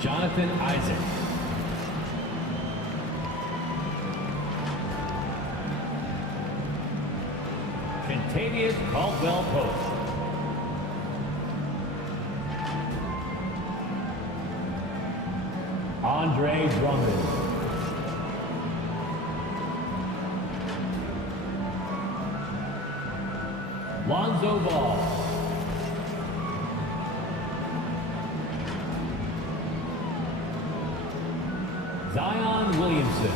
Jonathan Isaac. Contavious Caldwell-Pope. Andre Drummond. Lonzo Ball. Zion Williamson.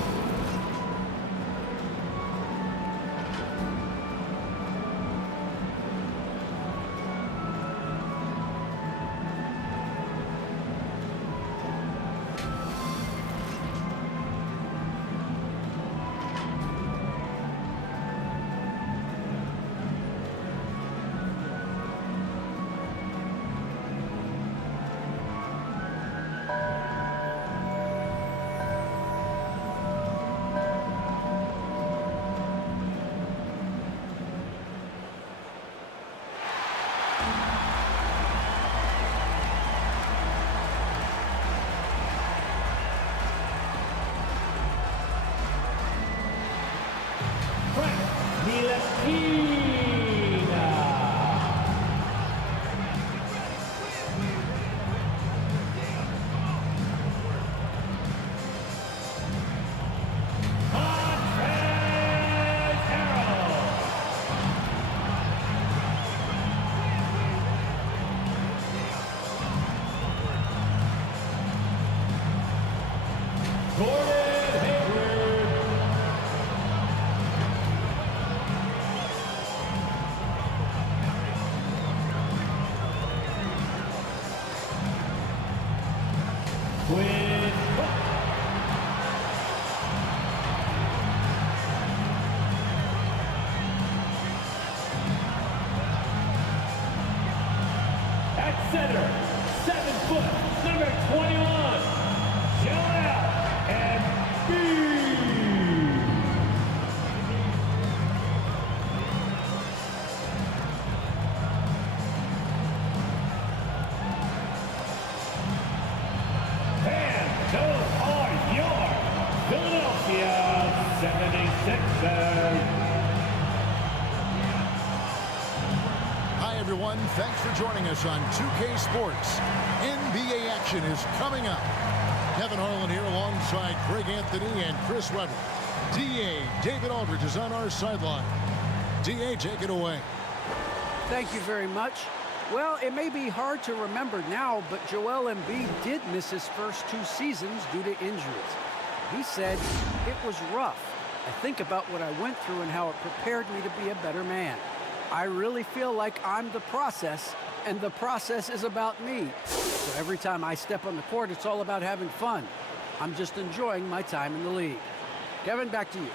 At center, 7 foot, number 21, Joel Embiid. And those are your Philadelphia 76ers. Everyone, thanks for joining us on 2K Sports. NBA action is coming up. Kevin Harlan here alongside Greg Anthony and Chris Webber. DA David Aldridge is on our sideline. DA, take it away. Thank you very much. Well, it may be hard to remember now, but Joel Embiid did miss his first 2 seasons due to injuries. He said, "It was rough. I think about what I went through and how it prepared me to be a better man. I really feel like I'm the process, and the process is about me. So every time I step on the court, it's all about having fun. I'm just enjoying my time in the league." Kevin, back to you.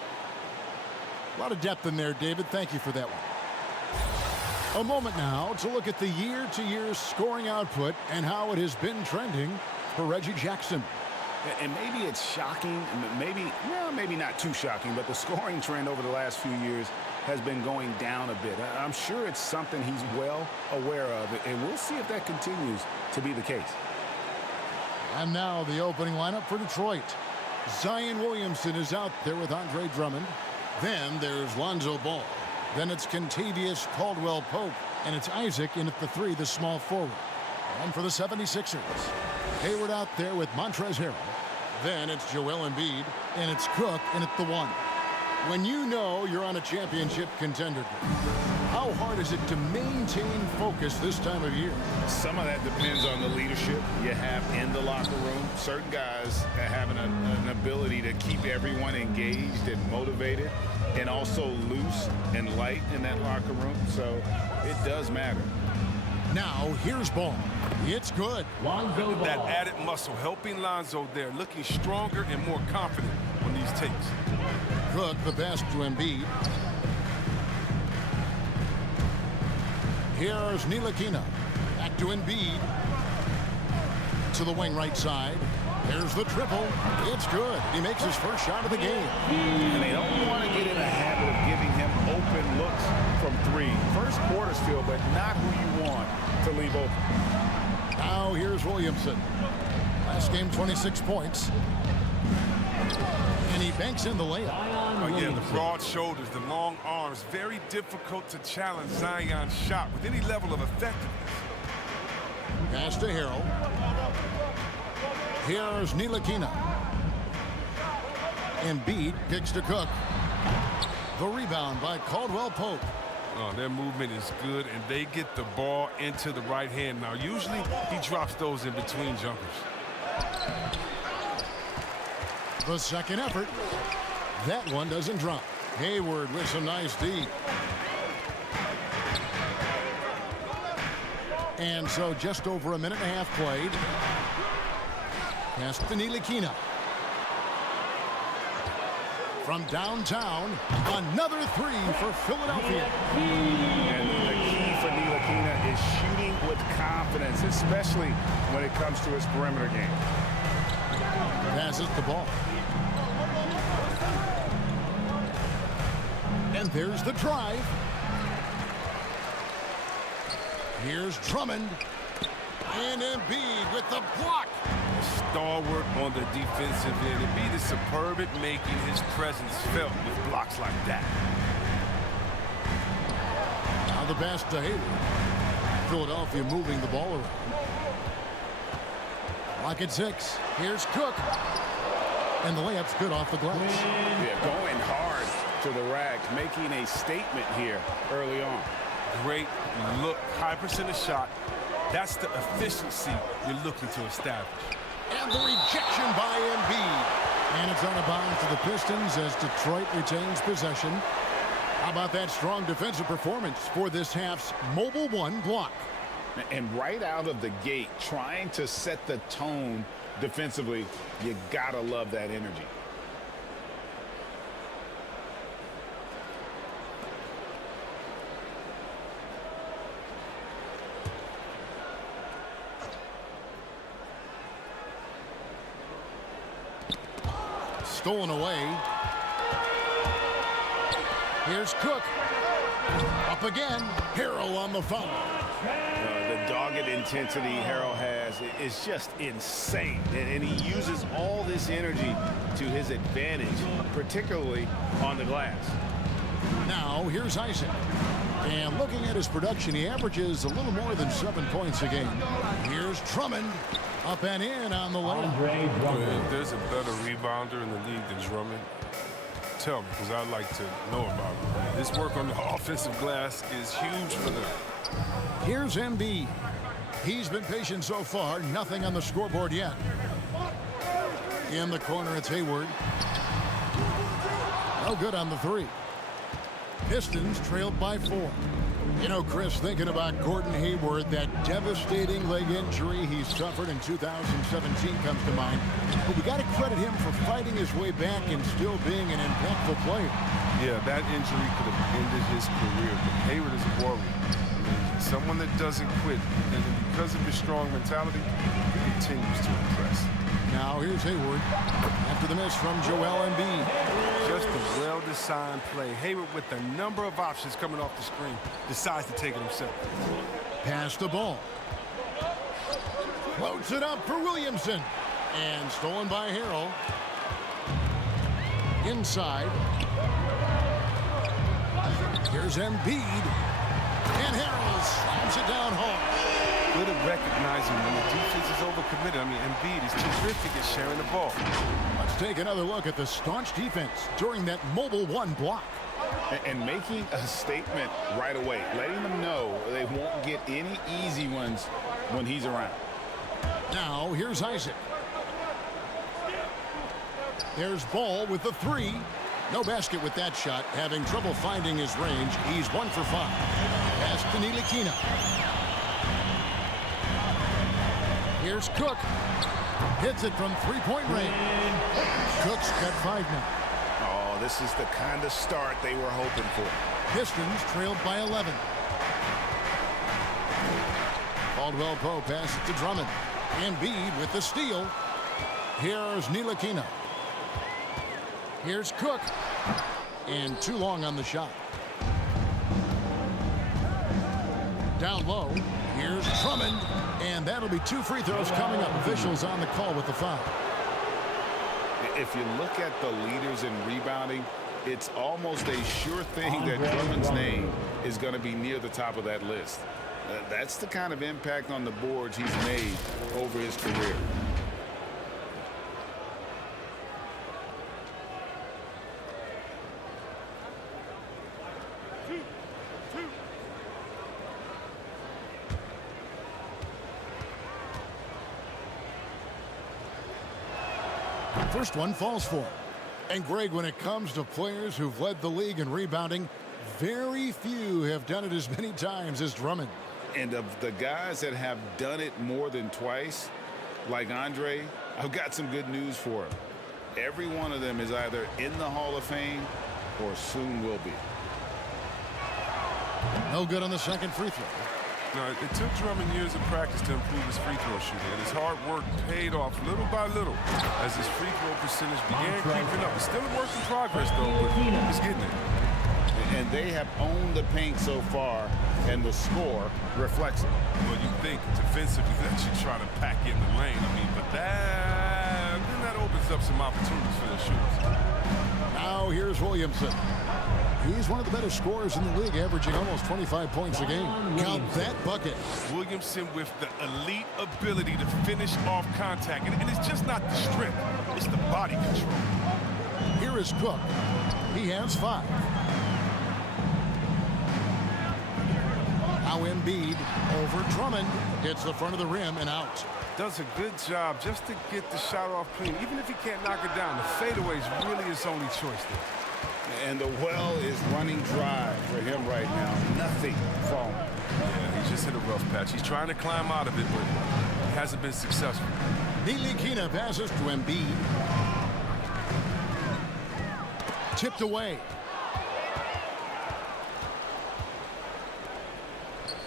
A lot of depth in there, David. Thank you for that one. A moment now to look at the year-to-year scoring output and how it has been trending for Reggie Jackson. And maybe it's shocking, maybe not too shocking, but the scoring trend over the last few years has been going down a bit. I'm sure it's something he's well aware of, and we'll see if that continues to be the case. And now the opening lineup for Detroit. Zion Williamson is out there with Andre Drummond. Then there's Lonzo Ball. Then it's Contavious Caldwell-Pope, and it's Isaac in at the 3, the small forward. And for the 76ers, Hayward out there with Montrezl Harrell. Then it's Joel Embiid, and it's Cook in at the 1. When you know you're on a championship contender, how hard is it to maintain focus this time of year? Some of that depends on the leadership you have in the locker room. Certain guys have an ability to keep everyone engaged and motivated and also loose and light in that locker room. So it does matter. Now here's Ball. It's good. Lonzo Ball. That added muscle helping Lonzo there, looking stronger and more confident on these takes. Cook, the pass to Embiid. Here's Ntilikina. Back to Embiid. To the wing right side. There's the triple. It's good. He makes his first shot of the game. And they don't want to get in a habit of giving him open looks from 3. First quarter's feel, but not who you want to leave open. Now here's Williamson. Last game, 26 points. And he banks in the layup. Oh, yeah, the broad shoulders, the long arms. Very difficult to challenge Zion's shot with any level of effectiveness. Pass to Harrell. Here's Ntilikina. Embiid kicks to Cook. The rebound by Caldwell Pope. Oh, their movement is good, and they get the ball into the right hand. Now, usually he drops those in between jumpers. The second effort. That one doesn't drop. Hayward with some nice D. And so just over a minute and a half played. Pass to Ntilikina. From downtown, another three for Philadelphia. And the key for Ntilikina is shooting with confidence, especially when it comes to his perimeter game. Passes the ball. And there's the drive. Here's Drummond. And Embiid with the block. Stalwart on the defensive end. Embiid is superb at making his presence felt with blocks like that. Now the pass to Hayward. Philadelphia moving the ball around. Lock at 6. Here's Cook. And the layup's good off the glass. Yeah, going hard to the rack, making a statement here early on. Great look, high percentage shot. That's the efficiency you're looking to establish. And the rejection by Embiid. And it's on a bounce to the Pistons as Detroit retains possession. How about that strong defensive performance for this half's Mobile One block? And right out of the gate, trying to set the tone defensively, you gotta love that energy. Stolen away. Here's Cook. Up again. Harrell on the foul. The dogged intensity Harrell has is just insane. And he uses all this energy to his advantage, particularly on the glass. Now, here's Isaac. And looking at his production, he averages a little more than 7 points a game. Here's Drummond. Up and in on the layup. If there's a better rebounder in the league than Drummond, tell me, because I'd like to know about it. This work on the offensive glass is huge for them. Here's Embiid. He's been patient so far. Nothing on the scoreboard yet. In the corner, it's Hayward. No good on the 3. Pistons trailed by 4. You know, Chris, thinking about Gordon Hayward, that devastating leg injury he suffered in 2017 comes to mind. But we got to credit him for fighting his way back and still being an impactful player. Yeah, that injury could have ended his career, but Hayward is a warrior. Someone that doesn't quit, and because of his strong mentality, he continues to impress. Now here's Hayward after the miss from Joel Embiid. Just a well-designed play. Hayward, with a number of options coming off the screen, decides to take it himself. Pass the ball. Floats it up for Williamson. And stolen by Harrell. Inside. Here's Embiid. And Harrell slams it down hard. Good at recognizing when the defense is overcommitted. I mean, Embiid is terrific at sharing the ball. Let's take another look at the staunch defense during that Mobile One block. And making a statement right away, letting them know they won't get any easy ones when he's around. Now, here's Isaac. There's Ball with the 3. No basket with that shot. Having trouble finding his range. He's 1 for 5. Pass to Ntilikina. Here's Cook. Hits it from 3-point range. Cook's got 5 now. Oh, this is the kind of start they were hoping for. Pistons trailed by 11. Caldwell Pope passes to Drummond. Embiid with the steal. Here's Ntilikina. Here's Cook. And too long on the shot. Down low. Here's Drummond, and that'll be 2 free throws coming up. Officials on the call with the foul. If you look at the leaders in rebounding, it's almost a sure thing that Drummond's name is going to be near the top of that list. That's the kind of impact on the boards he's made over his career. First one falls for him. And Greg, when it comes to players who've led the league in rebounding, very few have done it as many times as Drummond. And of the guys that have done it more than twice, like Andre, I've got some good news for him. Every one of them is either in the Hall of Fame or soon will be. No good on the second free throw. Now, it took Drummond years of practice to improve his free throw shooting, and his hard work paid off little by little as his free throw percentage began creeping up. It's still a work in progress, though, but he's getting it. And they have owned the paint so far, and the score reflects it. Well, you think defensively that you try to pack in the lane. I mean, but then that opens up some opportunities for the shooters. Now here's Williamson. He's one of the better scorers in the league, averaging almost 25 points a game. Count that bucket. Williamson with the elite ability to finish off contact. And it's just not the strength, it's the body control. Here is Cook. He has 5. Now Embiid over Drummond. Hits the front of the rim and out. Does a good job just to get the shot off clean. Even if he can't knock it down, the fadeaway is really his only choice there. And the well is running dry for him right now. Nothing falling. Yeah, he's just hit a rough patch. He's trying to climb out of it, but he hasn't been successful. Ntilikina passes to Embiid. Tipped away.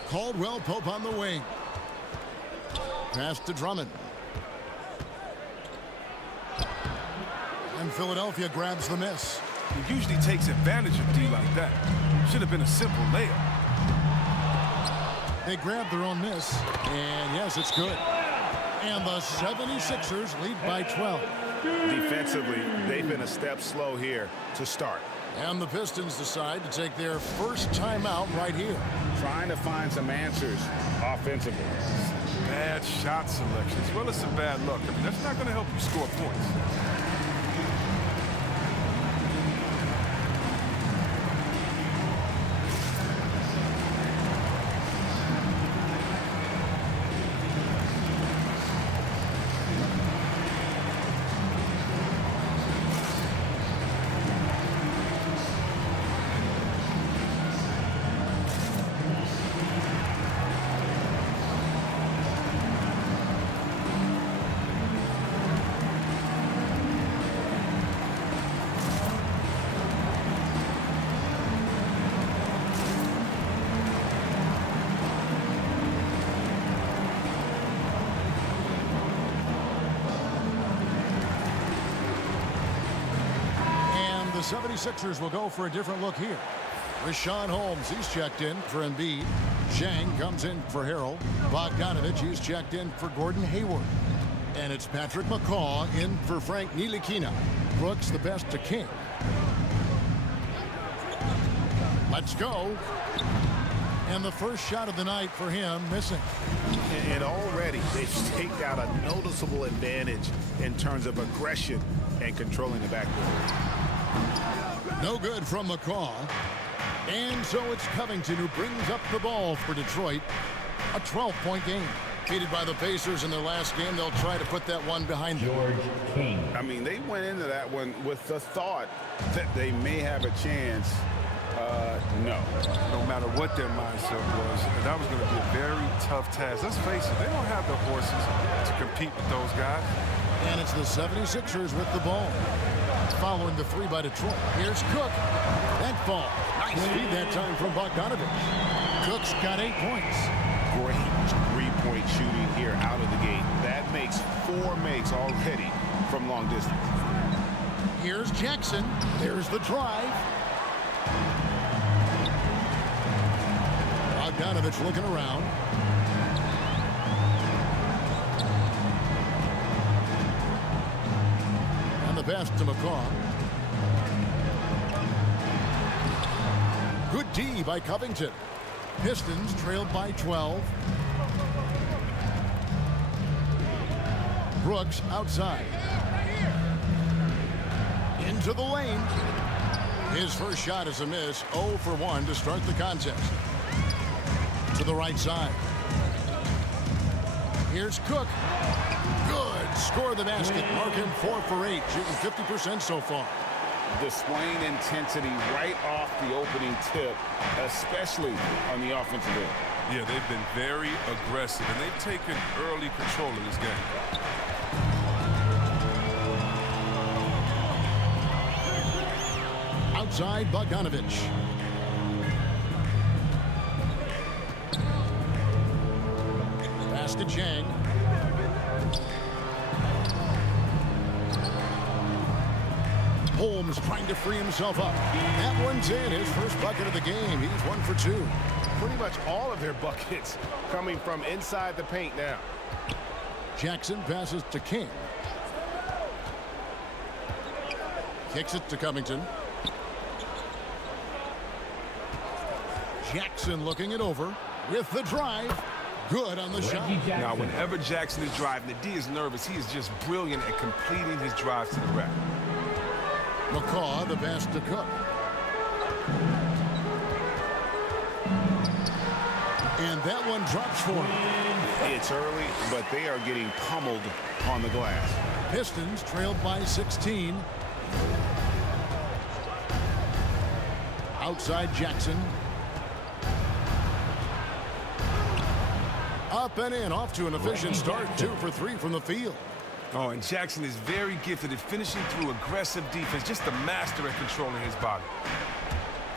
Caldwell Pope on the wing. Pass to Drummond. And Philadelphia grabs the miss. He usually takes advantage of D like that. Should have been a simple layup. They grab their own miss, and yes, it's good. And the 76ers lead by 12. Defensively, they've been a step slow here to start. And the Pistons decide to take their first timeout right here. Trying to find some answers offensively. Bad shot selection, as well as some bad luck. I mean, that's not going to help you score points. The 76ers will go for a different look here. Rashawn Holmes, he's checked in for Embiid. Zhang comes in for Harrell. Bogdanovich, he's checked in for Gordon Hayward. And it's Patrick McCaw in for Frank Ntilikina. Brooks the best to King. Let's go. And the first shot of the night for him missing. And already they've staked out a noticeable advantage in terms of aggression and controlling the backcourt. No good from McCaw. And so it's Covington who brings up the ball for Detroit. A 12-point game. Defeated by the Pacers in their last game, they'll try to put that one behind them. George King. I mean, they went into that one with the thought that they may have a chance. No. No matter what their mindset was, that was going to be a very tough task. Let's face it, they don't have the horses to compete with those guys. And it's the 76ers with the ball. Following the 3 by Detroit. Here's Cook. That ball. Nice feed that time from Bogdanovich. Cook's got 8 points. Great three-point shooting here out of the gate. That makes 4 makes already from long distance. Here's Jackson. There's the drive. Bogdanovich looking around. pass to McCaw. Good D by Covington. Pistons trailed by 12. Brooks outside. Into the lane. His first shot is a miss. 0 for 1 to start the contest. To the right side. Here's Cook. Good. Score the basket. Mark him 4 for 8. Shooting 50% so far. Displaying intensity right off the opening tip, especially on the offensive end. Yeah, they've been very aggressive, and they've taken early control of this game. Outside, Bogdanovich. Pass to Chang. Holmes trying to free himself up. That one's in. His first bucket of the game. He's 1 for 2. Pretty much all of their buckets coming from inside the paint now. Jackson passes to King. Kicks it to Covington. Jackson looking it over with the drive. Good on the shot. Now, whenever Jackson is driving, the D is nervous. He is just brilliant at completing his drives to the rack. McCaw, the pass to Cook. And that one drops for him. It's early, but they are getting pummeled on the glass. Pistons trailed by 16. Outside Jackson. Up and in, off to an efficient start. 2 for 3 from the field. Oh, and Jackson is very gifted at finishing through aggressive defense, just a master at controlling his body.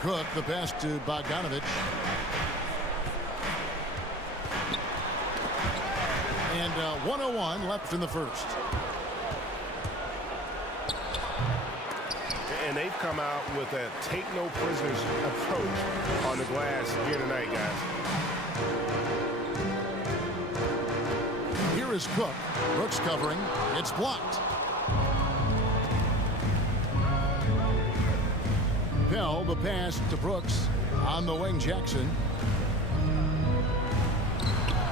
Cook, the pass to Bogdanovich. And 1:01 left in the first. And they've come out with a take-no-prisoners approach on the glass here tonight, guys. Here is Cook. Brooks covering. It's blocked. Bell, the pass to Brooks. On the wing, Jackson.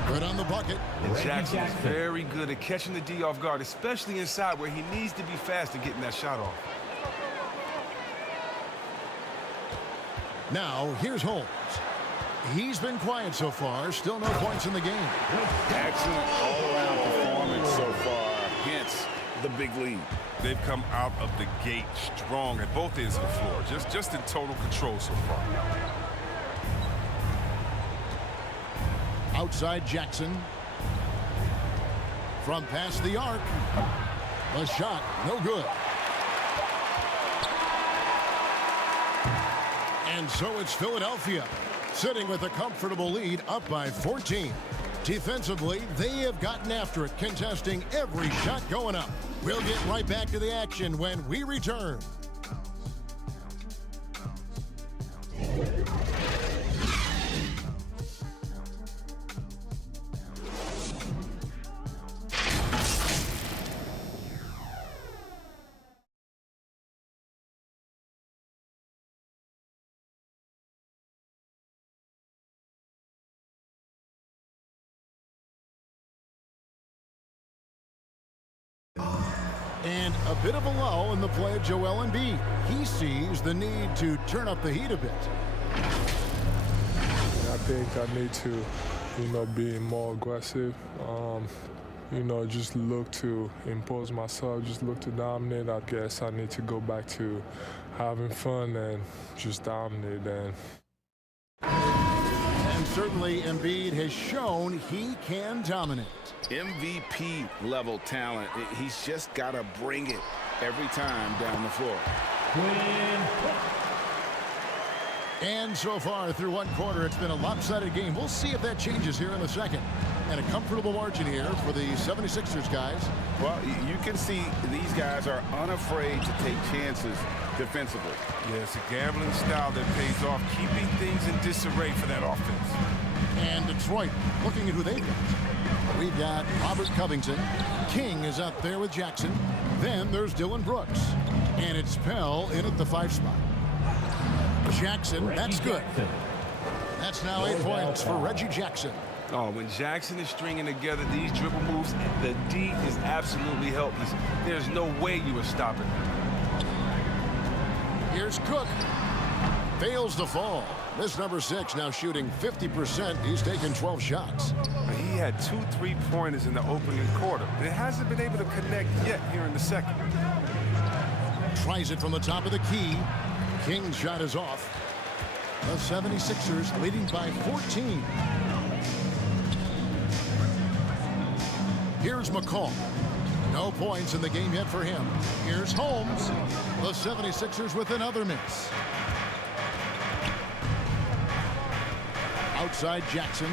Good on the bucket. And Jackson is very good at catching the D off guard, especially inside where he needs to be fast at getting that shot off. Now, here's Holmes. He's been quiet so far. Still no points in the game. Excellent all-around performance so far. Hence the big lead. They've come out of the gate strong at both ends of the floor. Just in total control so far. Outside Jackson. From past the arc. The shot, no good. And so it's Philadelphia, sitting with a comfortable lead, up by 14. Defensively, they have gotten after it, contesting every shot going up. We'll get right back to the action when we return. And a bit of a lull in the play of Joel Embiid. He sees the need to turn up the heat a bit. I think I need to, be more aggressive. Just look to impose myself, just look to dominate. I guess I need to go back to having fun and just dominate. And certainly Embiid has shown he can dominate. MVP level talent. He's just got to bring it every time down the floor. And so far through one quarter, it's been a lopsided game. We'll see if that changes here in the second. And a comfortable margin here for the 76ers guys. Well, you can see these guys are unafraid to take chances defensively. Yeah, it's a gambling style that pays off, keeping things in disarray for that offense. And Detroit looking at who they've got. We've got Robert Covington. King is up there with Jackson. Then there's Dylan Brooks. And it's Pell in at the 5 spot. Jackson, that's good. That's now 8 points for Reggie Jackson. Oh, when Jackson is stringing together these dribble moves, the D is absolutely helpless. There's no way you are stopping him. Here's Cook. Fails to fall. This number 6 now shooting 50%. He's taken 12 shots. He had 2 3-pointers in the opening quarter, but it hasn't been able to connect yet here in the second. Tries it from the top of the key. King's shot is off. The 76ers leading by 14. Here's McCall. No points in the game yet for him. Here's Holmes. The 76ers with another miss. Outside Jackson.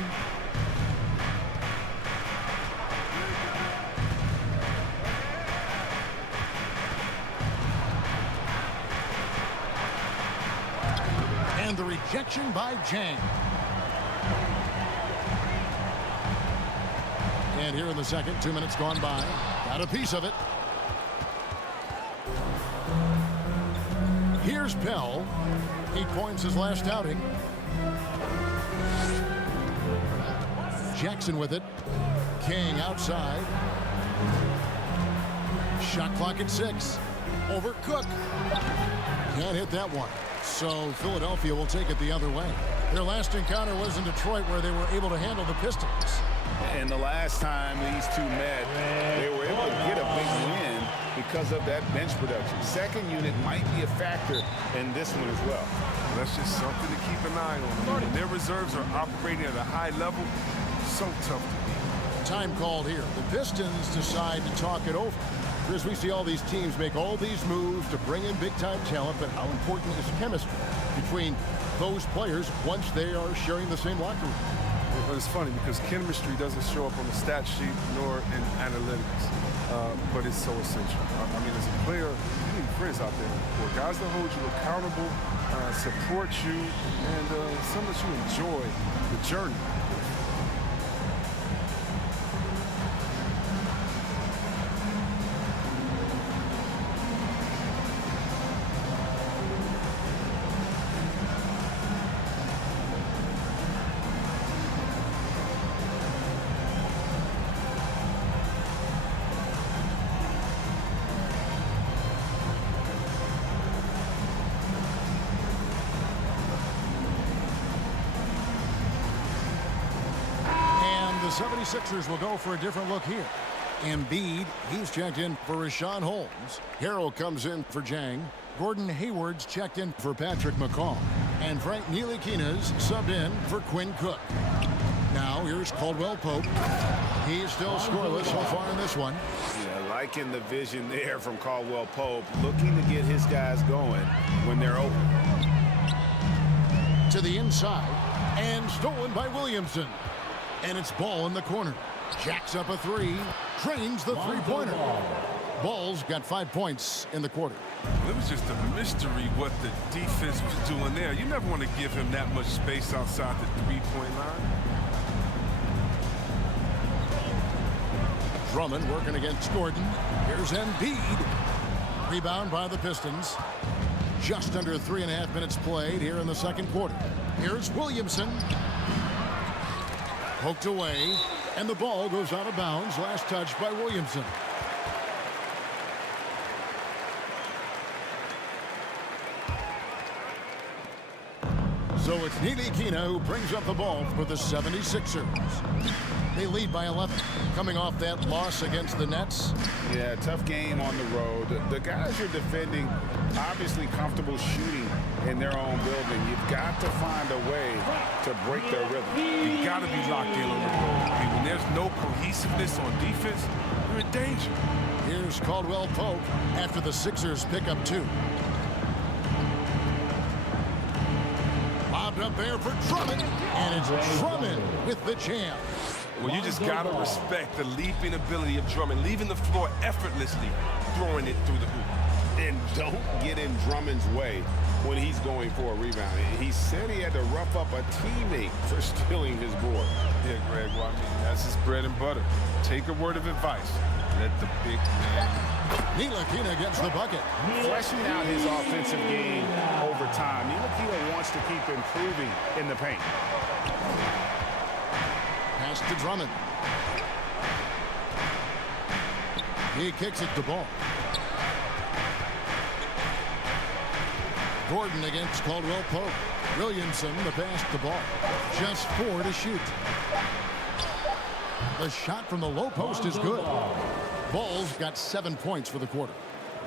And the rejection by Jang. And here in the second, 2 minutes gone by. Got a piece of it. Here's Pell. 8 points his last outing. Jackson with it. King outside. Shot clock at 6. Over Cook. Can't hit that one. So Philadelphia will take it the other way. Their last encounter was in Detroit, where they were able to handle the Pistons. And the last time these two met, they were able to get a big win because of that bench production. Second unit might be a factor in this one as well. That's just something to keep an eye on. When their reserves are operating at a high level, so tough to beat. Time called here. The Pistons decide to talk it over. As we see all these teams make all these moves to bring in big-time talent, but how important is chemistry between those players once they are sharing the same locker room? Well, it's funny because chemistry doesn't show up on the stat sheet nor in analytics, but it's so essential. I mean, as a player, you need friends out there, or guys that hold you accountable, support you, and some that you enjoy the journey. The 76ers will go for a different look here. Embiid, he's checked in for Rashawn Holmes. Harrell comes in for Jang. Gordon Hayward's checked in for Patrick McCall. And Frank Ntilikina's subbed in for Quinn Cook. Now here's Caldwell Pope. He's still scoreless so far in this one. Yeah, liking the vision there from Caldwell Pope, looking to get his guys going when they're open. To the inside, and stolen by Williamson. And it's Ball in the corner. Jacks up a 3, drains the three-pointer. Ball's got 5 points in the quarter. It was just a mystery what the defense was doing there. You never want to give him that much space outside the three-point line. Drummond working against Gordon. Here's Embiid. Rebound by the Pistons. Just under 3.5 minutes played here in the second quarter. Here's Williamson. Poked away, and the ball goes out of bounds. Last touch by Williamson. So it's Ntilikina who brings up the ball for the 76ers. They lead by 11. Coming off that loss against the Nets. Yeah, tough game on the road. The guys you're defending, obviously comfortable shooting in their own building. You've got to find a way to break their rhythm. You got to be locked in on the road. I mean, when there's no cohesiveness on defense, you're in danger. Here's Caldwell Pope after the Sixers pick up 2. Lobbed up there for Drummond, and it's Drummond with the jam. Well, you just got to respect the leaping ability of Drummond, leaving the floor effortlessly, throwing it through the hoop. And don't get in Drummond's way when he's going for a rebound. He said he had to rough up a teammate for stealing his board. Yeah, Greg, well, I mean, that's his bread and butter. Take a word of advice. Let the big man. Ntilikina gets the bucket. Fleshing out his offensive game over time. Ntilikina wants to keep improving in the paint. Pass to Drummond. He kicks it to Ball. Gordon against Caldwell Pope. Williamson the pass to Ball. Just 4 to shoot. The shot from the low post is good. Ball's got 7 points for the quarter.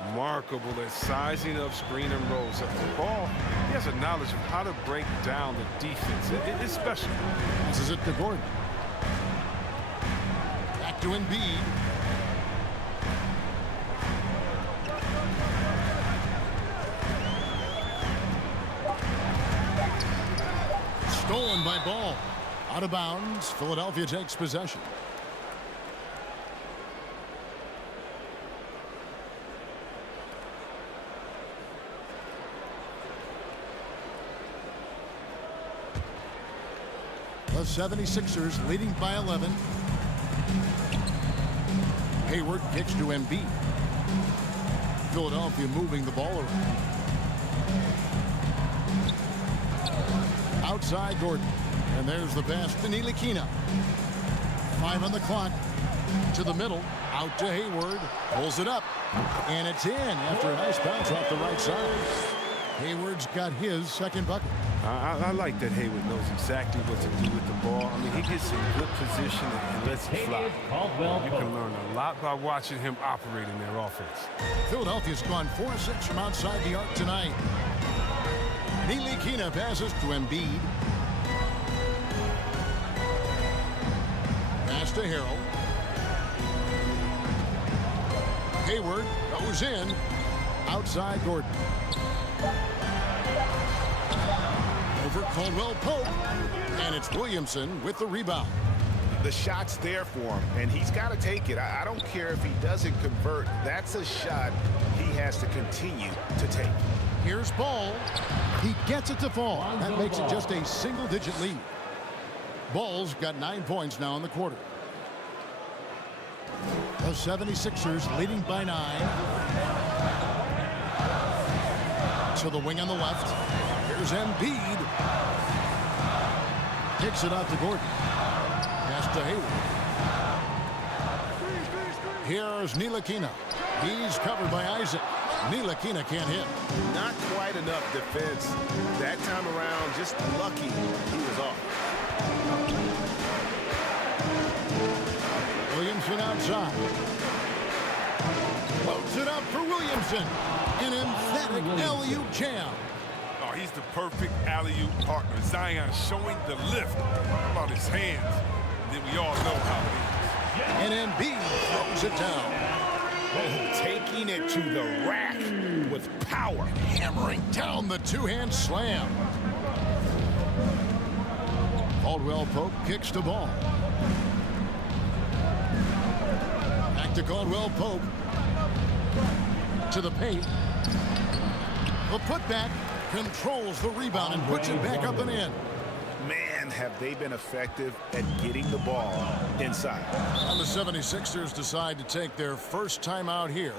Remarkable at sizing up screen and rolls. Ball, he has a knowledge of how to break down the defense. It's special. This is it to Gordon. Back to Embiid. Stolen by Ball. Out of bounds. Philadelphia takes possession. The 76ers leading by 11. Hayward kicks to Embiid. Philadelphia moving the ball around. Outside Gordon. And there's the pass to Ntilikina. 5 on the clock. To the middle. Out to Hayward. Pulls it up. And it's in after a nice bounce off the right side. Hayward's got his second bucket. I like that Hayward knows exactly what to do with the ball. I mean, he gets in good position and lets it fly. You can learn a lot by watching him operate in their offense. Philadelphia's gone 4-6 from outside the arc tonight. Ntilikina passes to Embiid. Pass to Harrell. Hayward goes in. Outside Gordon. Over Caldwell Pope. And it's Williamson with the rebound. The shot's there for him, and he's got to take it. I don't care if he doesn't convert. That's a shot he has to continue to take. Here's Ball. He gets it to fall. That makes it just a single-digit lead. Ball's got 9 points now in the quarter. The 76ers leading by 9. To the wing on the left. Here's Embiid. Kicks it out to Gordon. Pass to Hayward. Here's Ntilikina. He's covered by Isaac. Ntilikina can't hit. Not quite enough defense that time around. Just lucky he was off. Williamson outside. Loads it up for Williamson. An emphatic alley-oop jam. Oh, he's the perfect alley-oop partner. Zion showing the lift. How about his hands? And then we all know how it is. And Embiid throws it down. Oh, taking it to the rack with power. Hammering down the two-hand slam. Caldwell Pope kicks the ball. Back to Caldwell Pope. To the paint. The putback controls the rebound and puts it back up and in. Man, have they been effective at getting the ball inside. And the 76ers decide to take their first time out here.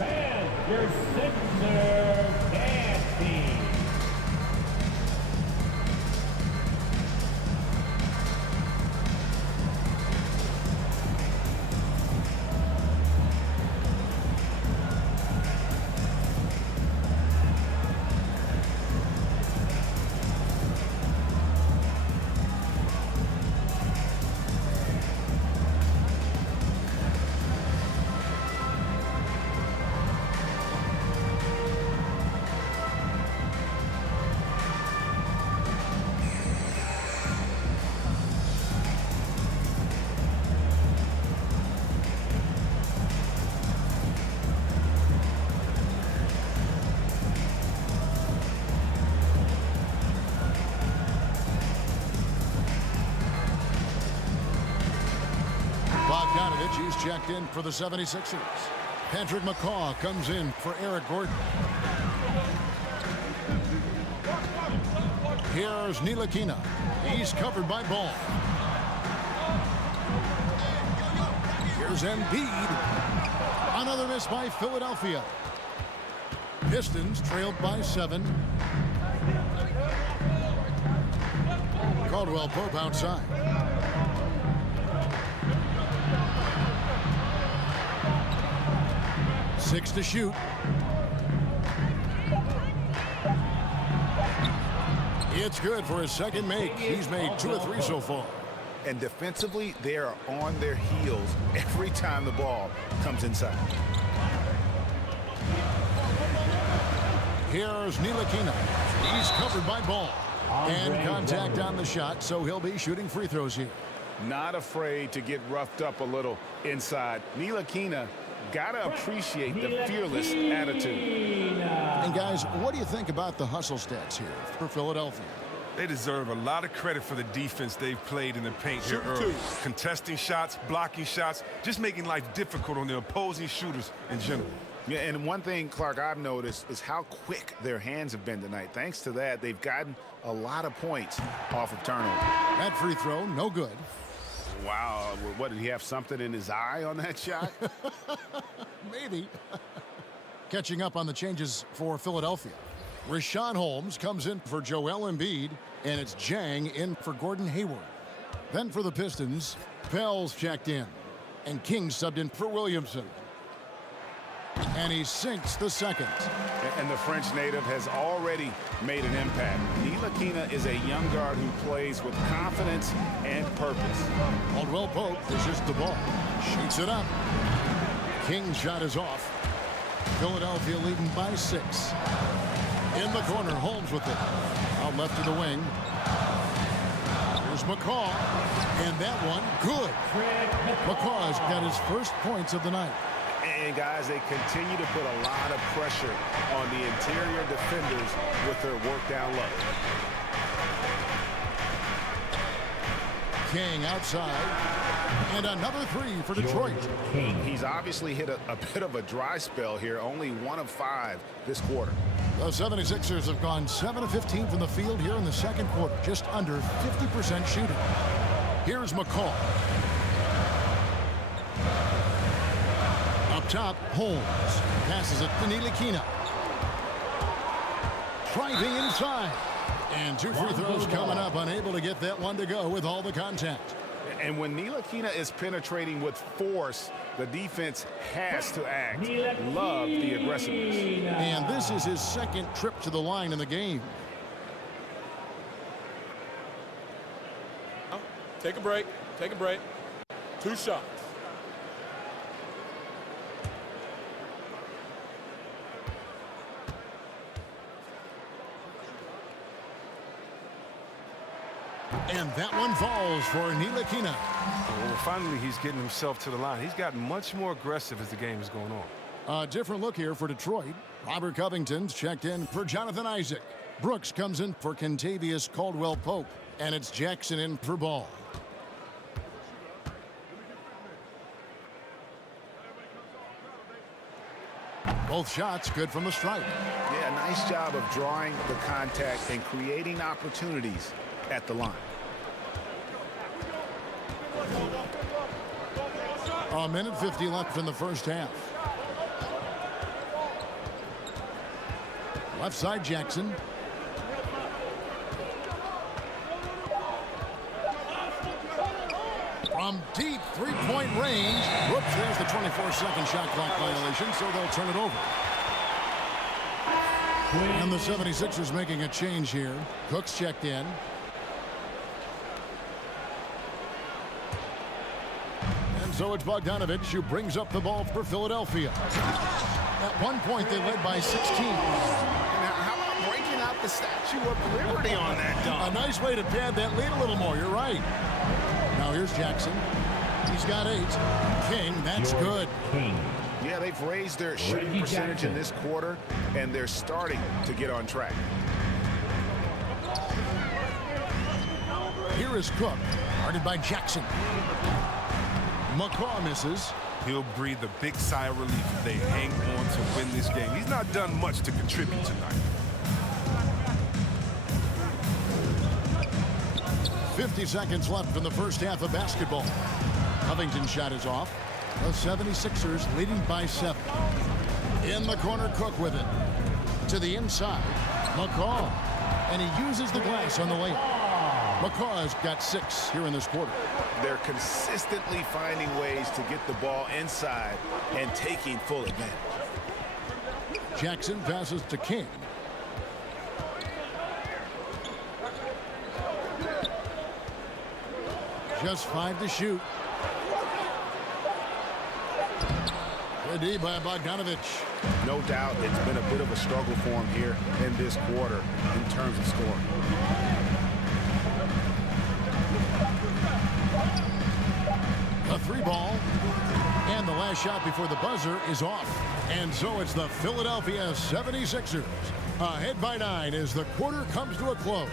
And your Sixer dance team. He's checked in for the 76ers. Patrick McCaw comes in for Eric Gordon. Here's Ntilikina. He's covered by Ball. Here's Embiid. Another miss by Philadelphia. Pistons trailed by 7. Caldwell Pope outside. Six to shoot. It's good for his second make. He's made 2 or 3 so far. And defensively, they are on their heels every time the ball comes inside. Here's Ntilikina. He's covered by Ball. And contact on the shot, so he'll be shooting free throws here. Not afraid to get roughed up a little inside. Ntilikina got to appreciate the fearless attitude. And guys, what do you think about the hustle stats here for Philadelphia? They deserve a lot of credit for the defense they've played in the paint here early. Contesting shots, blocking shots, just making life difficult on the opposing shooters in general. Yeah, and one thing, Clark, I've noticed is how quick their hands have been tonight. Thanks to that, they've gotten a lot of points off of turnover. That free throw, no good. Wow, what, did he have something in his eye on that shot? Maybe. Catching up on the changes for Philadelphia. Richaun Holmes comes in for Joel Embiid, and it's Jang in for Gordon Hayward. Then for the Pistons, Pell's checked in, and King subbed in for Williamson. And he sinks the second. And the French native has already made an impact. Ntilikina is a young guard who plays with confidence and purpose. Caldwell Pope dishes the ball. Shoots it up. King's shot is off. Philadelphia leading by 6. In the corner, Holmes with it. Out left to the wing. Here's McCaw. And that one, good. McCaw's got his first points of the night. And guys, they continue to put a lot of pressure on the interior defenders with their work down low. King outside. And another 3 for Detroit. He's obviously hit a bit of a dry spell here. Only 1 of 5 this quarter. The 76ers have gone 7 of 15 from the field here in the second quarter. Just under 50% shooting. Here's McCaw. Up top, Holmes. Passes it to Ntilikina. Driving inside. And 2 free throws coming up. Unable to get that one to go with all the contact. And when Ntilikina is penetrating with force, the defense has to act. Love the aggressiveness. And this is his second trip to the line in the game. Take a break. Take a break. 2 shots. And that one falls for Ntilikina. Well, finally, he's getting himself to the line. He's gotten much more aggressive as the game is going on. A different look here for Detroit. Robert Covington's checked in for Jonathan Isaac. Brooks comes in for Kentavious Caldwell-Pope. And it's Jackson in for Ball. Both shots good from the stripe. Yeah, nice job of drawing the contact and creating opportunities at the line. A minute 50 left in the first half. Left side, Jackson. From deep three-point range. Whoops, there's the 24-second shot clock violation, so they'll turn it over. And the 76ers making a change here. Cook's checked in. And so it's Bogdanovich who brings up the ball for Philadelphia. At one point, they led by 16. Now, how about breaking out the Statue of Liberty on that dunk? A nice way to pad that lead a little more. You're right. Now here's Jackson. He's got 8. King, that's good. Yeah, they've raised their shooting percentage in this quarter, and they're starting to get on track. Here is Cook, guarded by Jackson. McCaw misses. He'll breathe a big sigh of relief if they hang on to win this game. He's not done much to contribute tonight. 50 seconds left in the first half of basketball. Covington's shot is off. The 76ers leading by 7. In the corner, Cook with it. To the inside, McCaw. And he uses the glass on the layup. McCaw's got 6 here in this quarter. They're consistently finding ways to get the ball inside and taking full advantage. Jackson passes to King. Just 5 to shoot. Good D by Bogdanovich. No doubt it's been a bit of a struggle for him here in this quarter in terms of scoring. A 3-ball. And the last shot before the buzzer is off. And so it's the Philadelphia 76ers. Ahead by 9 as the quarter comes to a close.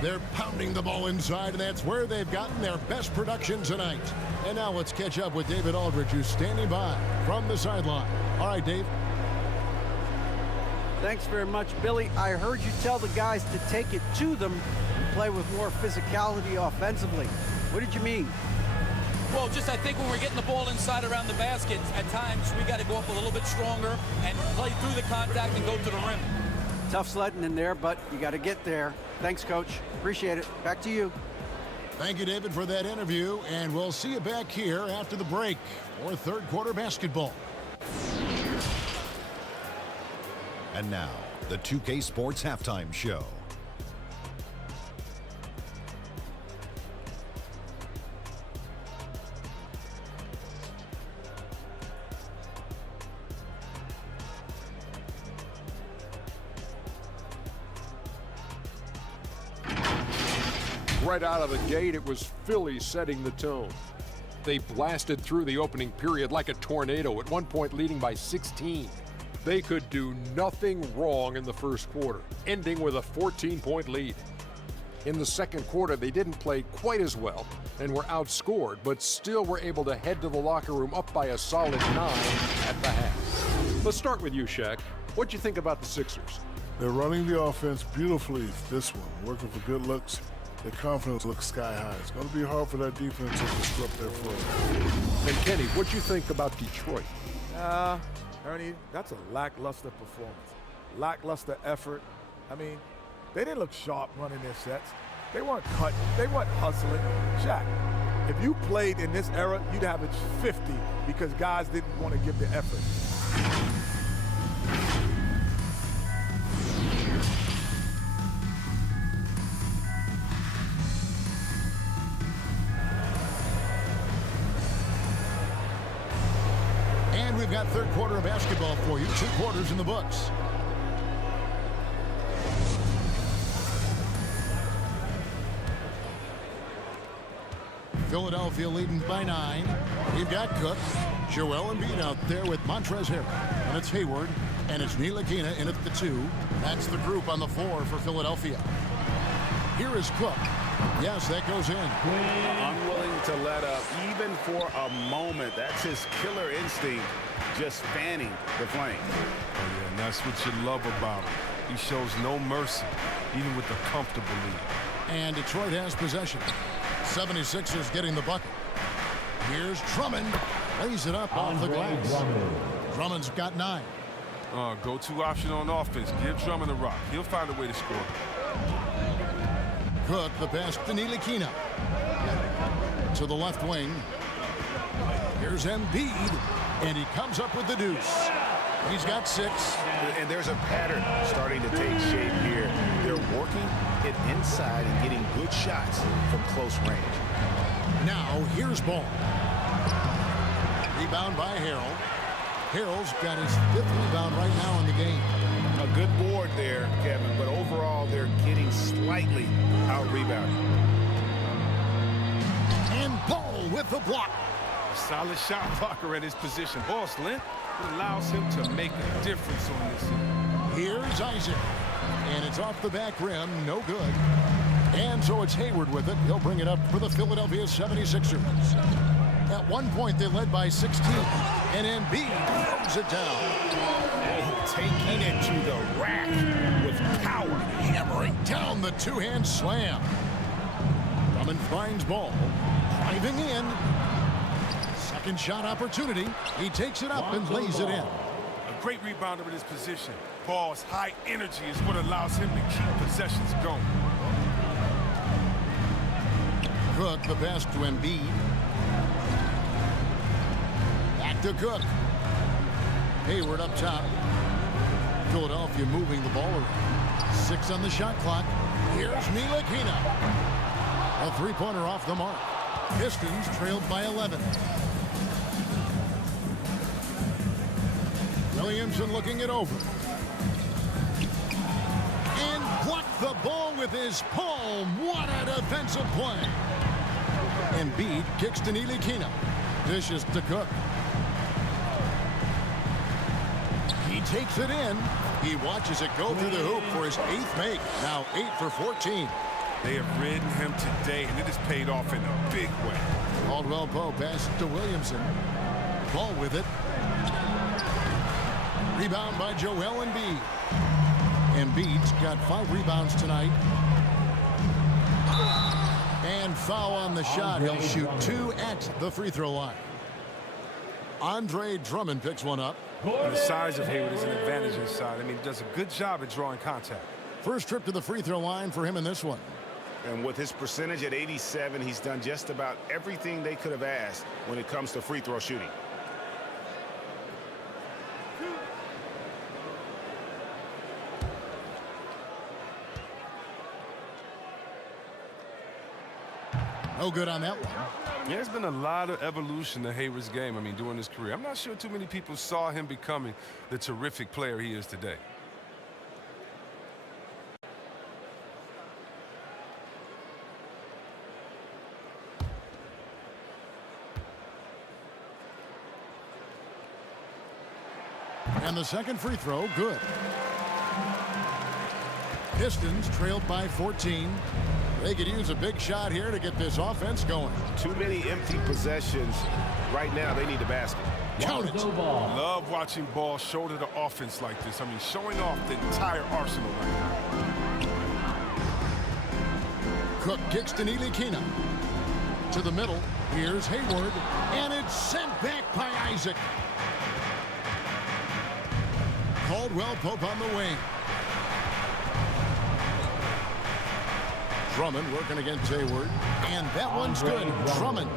They're pounding the ball inside, and that's where they've gotten their best production tonight. And now let's catch up with David Aldridge, who's standing by from the sideline. All right, Dave. Thanks very much, Billy. I heard you tell the guys to take it to them and play with more physicality offensively. What did you mean? Well, just I think when we're getting the ball inside around the basket, at times we got to go up a little bit stronger and play through the contact and go to the rim. Tough sledding in there, but you got to get there. Thanks, Coach. Appreciate it. Back to you. Thank you, David, for that interview, and we'll see you back here after the break for third quarter basketball. And now, the 2K Sports Halftime Show. Right out of the gate, it was Philly setting the tone. They blasted through the opening period like a tornado, at one point leading by 16. They could do nothing wrong in the first quarter, ending with a 14-point lead. In the second quarter, they didn't play quite as well and were outscored, but still were able to head to the locker room up by a solid 9 at the half. Let's start with you, Shaq. What'd you think about the Sixers? They're running the offense beautifully, this one, working for good looks. Their confidence looks sky high. It's going to be hard for that defense to disrupt their flow. And Kenny, what'd you think about Detroit? Ernie, that's a lackluster performance. Lackluster effort. I mean, they didn't look sharp running their sets. They weren't cutting. They weren't hustling. Shaq, if you played in this era, you'd average 50 because guys didn't want to give the effort. And we've got third quarter of basketball for you. 2 quarters in the books. Philadelphia leading by 9. We've got Cook, Joel Embiid out there with Montrezl Harrell. And it's Hayward, and it's Ntilikina in at the 2. That's the group on the floor for Philadelphia. Here is Cook. Yes, that goes in. Unwilling to let up, even for a moment. That's his killer instinct, just fanning the flame. Yeah, and that's what you love about him. He shows no mercy, even with a comfortable lead. And Detroit has possession. 76ers getting the bucket. Here's Drummond. Lays it up off the glass. Drummond's got 9. Go-to option on offense. Give Drummond a rock. He'll find a way to score. Cook, the pass to Ntilikina. To the left wing. Here's Embiid, and he comes up with the deuce. He's got 6. And there's a pattern starting to take shape here. They're working it inside and getting good shots from close range. Now, here's Ball. Rebound by Harrell. Harrell's got his 5th rebound right now in the game. A good board there, Kevin, but overall they're getting slightly out-rebounded. And Ball with the block. Solid shot blocker at his position. Ball slant. It allows him to make a difference on this end. Here's Isaac. And it's off the back rim. No good. And so it's Hayward with it. He'll bring it up for the Philadelphia 76ers. At one point, they led by 16. And Embiid throws it down. Taking it to the rack with power. Hammering down the 2-hand slam. Drummond finds ball. Driving in. Second shot opportunity. He takes it up and lays it in. A great rebounder in his position. Ball's high energy is what allows him to keep possessions going. Cook, the pass to Embiid. Back to Cook. Hayward up top. Philadelphia moving the ball around. 6 on the shot clock. Here's Ntilikina. A three-pointer off the mark. Pistons trailed by 11. Williamson looking it over. And blocked the ball with his palm. What a defensive play. Embiid kicks to Ntilikina. Dishes to Cook. He takes it in. He watches it go through the hoop for his 8th make. Now 8 for 14. They have ridden him today, and it has paid off in a big way. Caldwell Pope passes to Williamson. Ball with it. Rebound by Joel Embiid. Embiid's got 5 rebounds tonight. And foul on the shot. He'll shoot 2 at the free throw line. Andre Drummond picks one up. And the size of Hayward is an advantage inside. I mean, he does a good job at drawing contact. First trip to the free throw line for him in this one. And with his percentage at 87, he's done just about everything they could have asked when it comes to free throw shooting. No good on that one. Yeah, there's been a lot of evolution to Hayward's game, during his career. I'm not sure too many people saw him becoming the terrific player he is today. And the second free throw, good. Pistons trailed by 14. They could use a big shot here to get this offense going. Too many empty possessions. Right now, they need the basket. Count it. Love watching Ball shoulder the offense like this. Showing off the entire arsenal right now. Cook kicks to Ntilikina. To the middle. Here's Hayward. And it's sent back by Isaac. Caldwell Pope on the wing. Drummond working against Hayward. And that one's good. Drummond.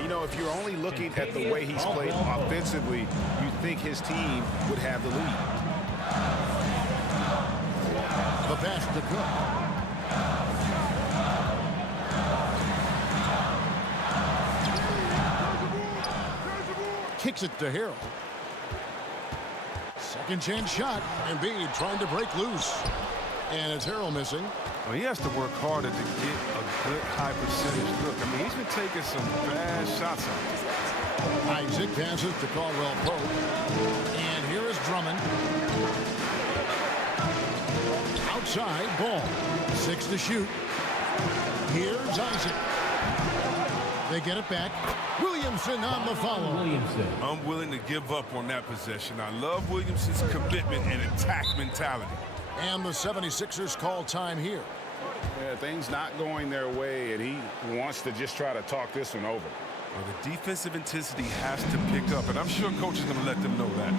You know, if you're only looking at the way he's played offensively, you think his team would have the lead. The pass to Cook. Kicks it to Harrell. Second chance shot. Embiid trying to break loose. And it's Harrell missing. Well, he has to work harder to get a good high percentage look. He's been taking some bad shots out. Isaac passes to Caldwell Pope. And here is Drummond. Outside, ball. 6 to shoot. Here's Isaac. They get it back. Williamson on the follow. I'm willing to give up on that possession. I love Williamson's commitment and attack mentality. And the 76ers call time here. Yeah, things not going their way, and he wants to just try to talk this one over. Well, the defensive intensity has to pick up, and I'm sure coach is going to let them know that.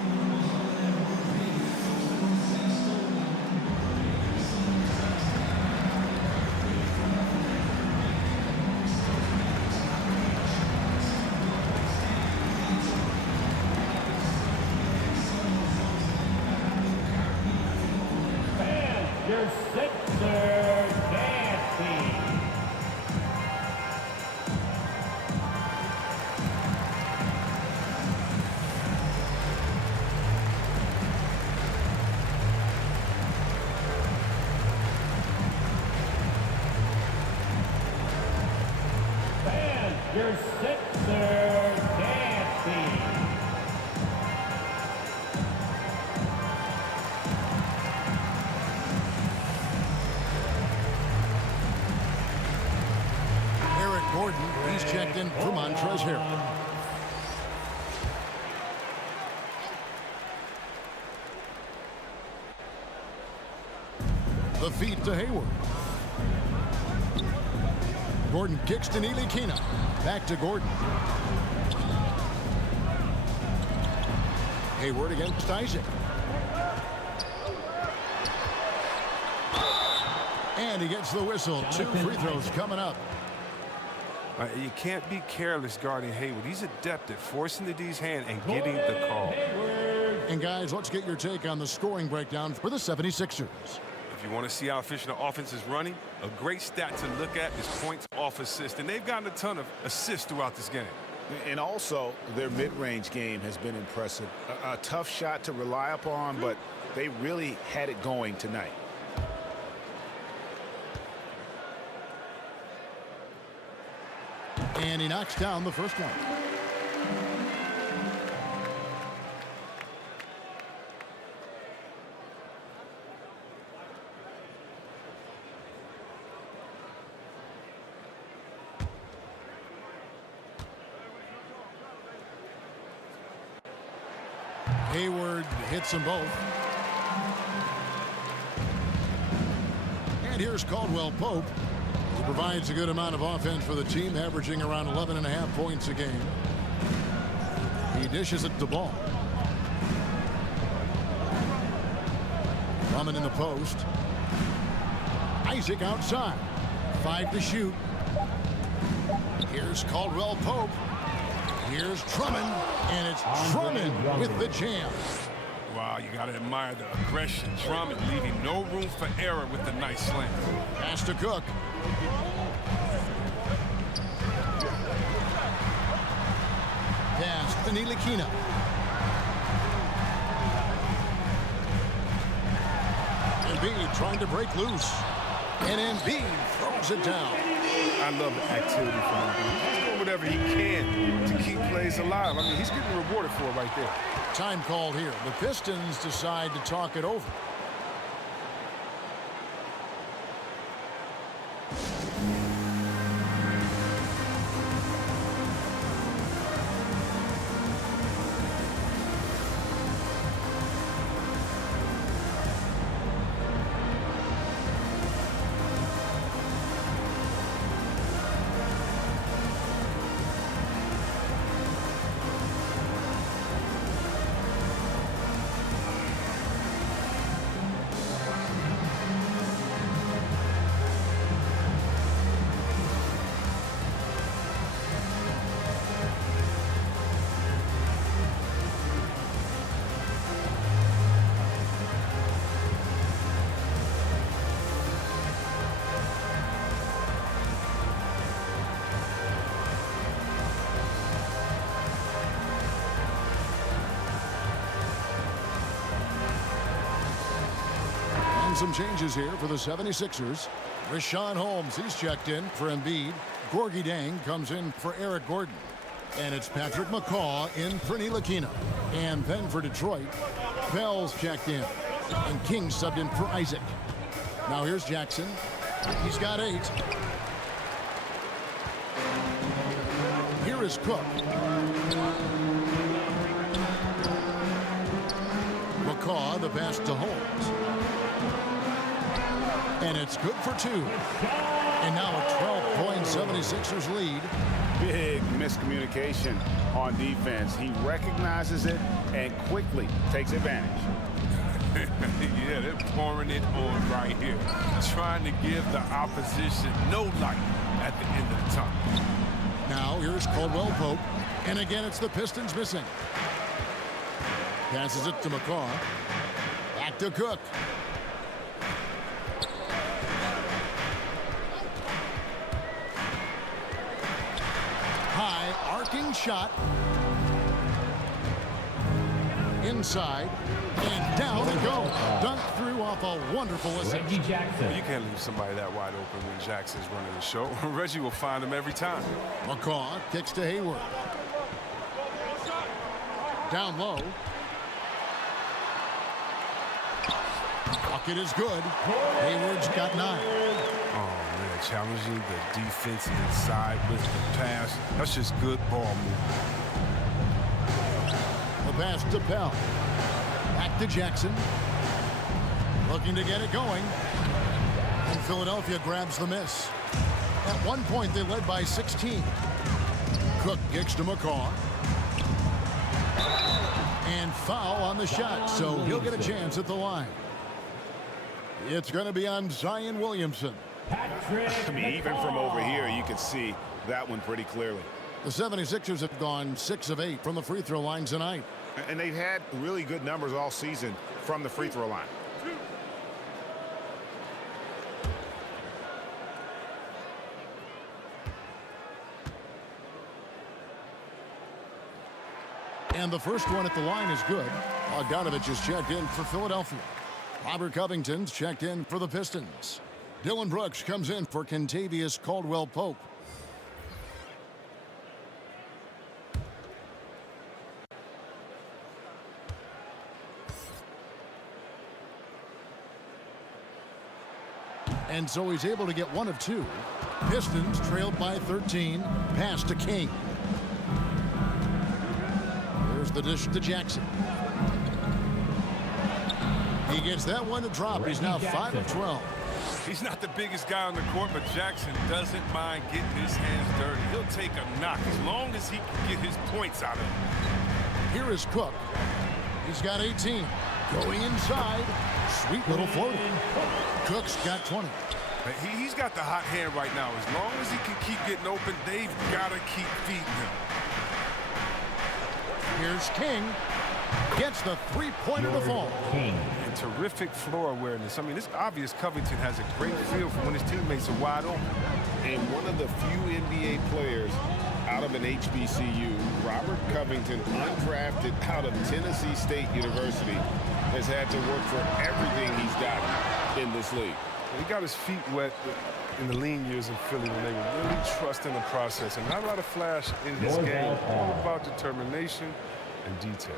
Your Sixers dancing. Fans, your Sixers dancing. Gordon, he's checked in for Montrezl Harrell. The feed to Hayward. Gordon kicks to Ntilikina. Back to Gordon. Hayward against Isaac. And he gets the whistle. 2 free throws coming up. You can't be careless guarding Hayward. He's adept at forcing the D's hand and getting the call. And guys, let's get your take on the scoring breakdown for the 76ers. If you want to see how efficient the offense is running, a great stat to look at is points off assist. And they've gotten a ton of assists throughout this game. And also, their mid-range game has been impressive. A tough shot to rely upon, but they really had it going tonight. And he knocks down the first one. Hayward hits them both. And here's Caldwell Pope. He provides a good amount of offense for the team, averaging around 11.5 points a game. He dishes it the ball. Drummond in the post. Isaac outside. 5 to shoot. Here's Caldwell Pope. Here's Drummond, and it's Drummond with the jam. Wow, you got to admire the aggression. Drummond leaving no room for error with the nice slam. Pass to Cook. Pass to Ntilikina. Embiid trying to break loose. And Embiid throws it down. I love the activity from Embiid. He's doing whatever he can to keep plays alive. I mean, he's getting rewarded for it right there. Time called here. The Pistons decide to talk it over. Some changes here for the 76ers. Richaun Holmes, he's checked in for Embiid. Gorgie Dang comes in for Eric Gordon. And it's Patrick McCaw in for Ntilikina. And then for Detroit, Bell's checked in. And King subbed in for Isaac. Now here's Jackson. He's got 8. Here is Cook. McCaw, the pass to Holmes. And it's good for 2. And now a 12-point 76ers lead. Big miscommunication on defense. He recognizes it and quickly takes advantage. Yeah, they're pouring it on right here. Trying to give the opposition no light at the end of the tunnel. Now here's Caldwell Pope. And again, it's the Pistons missing. Passes it to McCaw. Back to Cook. Arcing shot. Inside. And down it goes. Dunked through off a wonderful assist. Reggie Jackson. Well, you can't leave somebody that wide open when Jackson's running the show. Reggie will find him every time. McCaw kicks to Hayward. Down low. Bucket is good. Hayward's got 9. Oh, man, challenging the defense inside with the pass. That's just good ball movement. The pass to Bell. Back to Jackson. Looking to get it going. And Philadelphia grabs the miss. At one point, they led by 16. Cook kicks to McCaw. And foul on the shot, so he'll get a chance at the line. It's going to be on Zion Williamson. I mean, even from over here, you can see that one pretty clearly. The 76ers have gone 6 of 8 from the free throw line tonight. And they've had really good numbers all season from the free throw line. And the first one at the line is good. Bogdanovich is checked in for Philadelphia. Robert Covington's checked in for the Pistons. Dylan Brooks comes in for Kentavious Caldwell-Pope. And so he's able to get 1 of 2. Pistons trailed by 13. Pass to King. There's the dish to Jackson. He gets that one to drop. He's now 5 of 12. He's not the biggest guy on the court, but Jackson doesn't mind getting his hands dirty. He'll take a knock as long as he can get his points out of it. Here is Cook. He's got 18. Going inside. Sweet little floater. Cook's got 20. He's got the hot hand right now. As long as he can keep getting open, they've got to keep feeding him. Here's King. Gets the three-pointer to fall. And terrific floor awareness. I mean, it's obvious Covington has a great feel for when his teammates are wide open. And one of the few NBA players out of an HBCU, Robert Covington, undrafted out of Tennessee State University, has had to work for everything he's got in this league. He got his feet wet in the lean years in Philly when they were really trusting the process. And not a lot of flash in his game. All about determination and detail.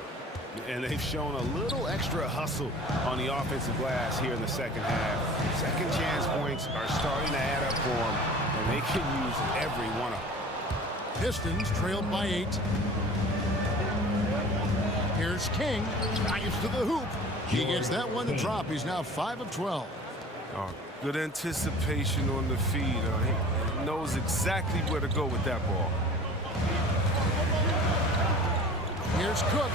And they've shown a little extra hustle on the offensive glass here in the second half. Second chance points are starting to add up for them, and they can use every one of them. Pistons trailed by 8. Here's King. Drives to the hoop. He gets that one to drop. He's now 5 of 12. Oh, good anticipation on the feed. He knows exactly where to go with that ball. Here's Cook.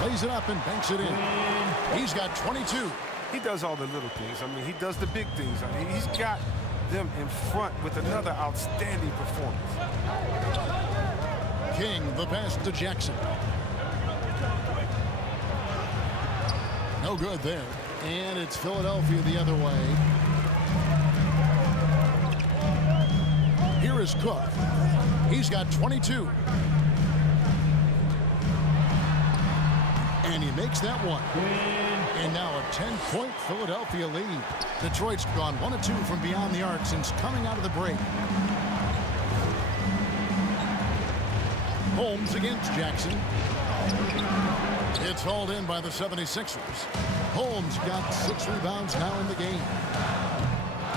Plays it up and banks it in. He's got 22. He does all the little things. I mean, he does the big things. I mean, he's got them in front with another outstanding performance. King, the pass to Jackson. No good there. And it's Philadelphia the other way. Here is Cook. He's got 22. And he makes that one. And now a 10-point Philadelphia lead. Detroit's gone 1 of 2 from beyond the arc since coming out of the break. Holmes against Jackson. It's hauled in by the 76ers. Holmes got 6 rebounds now in the game.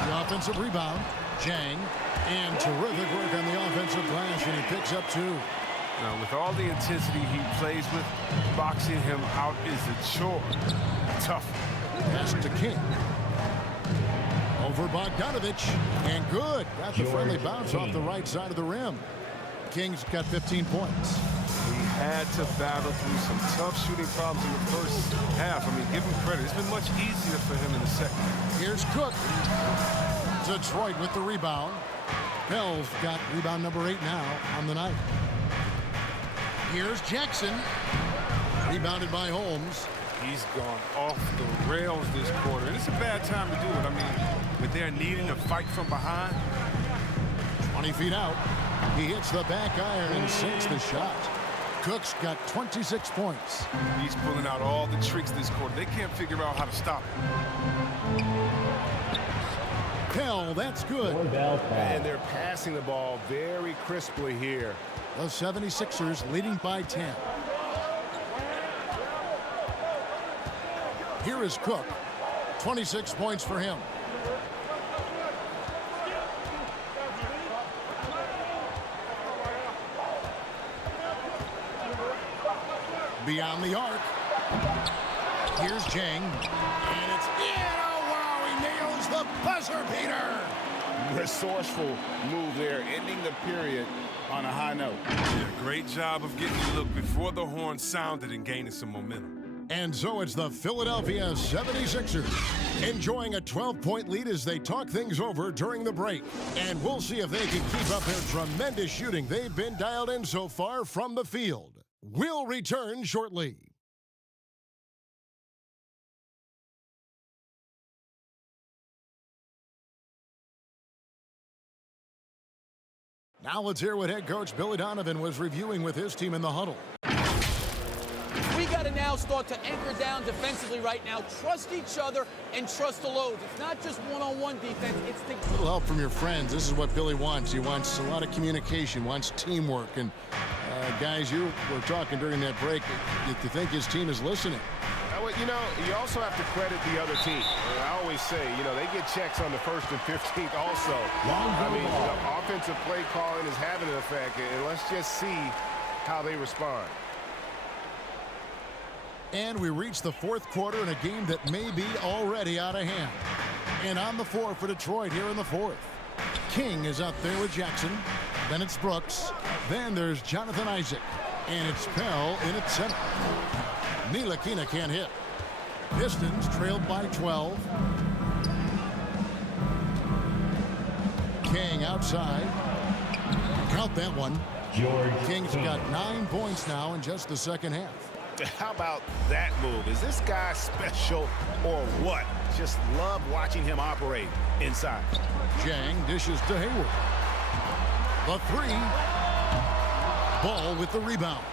The offensive rebound, Jang, and terrific work on the offensive glass, and he picks up 2. Now, with all the intensity he plays with, boxing him out is a chore. Tough. Pass to King. Over Bogdanovich, and good. Got the friendly bounce off the right side of the rim. King's got 15 points. He had to battle through some tough shooting problems in the first half. I mean, give him credit. It's been much easier for him in the second. Here's Cook. Detroit with the rebound. Bell's got rebound number 8 now on the night. Here's Jackson. Rebounded by Holmes. He's gone off the rails this quarter. And it's a bad time to do it. I mean, when they're needing to fight from behind. 20 feet out. He hits the back iron and sinks the shot. Cook's got 26 points. He's pulling out all the tricks this quarter. They can't figure out how to stop him. Pell, that's good. And they're passing the ball very crisply here. The 76ers leading by 10. Here is Cook. 26 points for him. Beyond the arc. Here's Jang. And it's in. Oh, wow, he nails the buzzer beater. resourceful move there, ending the period on a high note. Yeah, great job of getting the look before the horn sounded and gaining some momentum. And so it's the Philadelphia 76ers enjoying a 12-point lead as they talk things over during the break. And we'll see if they can keep up their tremendous shooting they've been dialed in so far from the field. We'll return shortly. Now let's hear what head coach Billy Donovan was reviewing with his team in the huddle. We got to now start to anchor down defensively right now. Trust each other and trust the loads. It's not just one-on-one defense. It's the... A little help from your friends. This is what Billy wants. He wants a lot of communication, wants teamwork. And guys, you were talking during that break. You think his team is listening? You know, you also have to credit the other team. I always say, you know, they get checks on the 1st and 15th also. I mean, the offensive play calling is having an effect, and let's just see how they respond. And we reach the 4th quarter in a game that may be already out of hand. And on the floor for Detroit here in the 4th. King is out there with Jackson. Then it's Brooks. Then there's Jonathan Isaac. And it's Pell in at center. Ntilikina can't hit. Pistons trailed by 12. King outside. Count that one. King's got 9 points now in just the second half. How about that move? Is this guy special or what? Just love watching him operate inside. Jang dishes to Hayward. The 3. Ball with the rebound.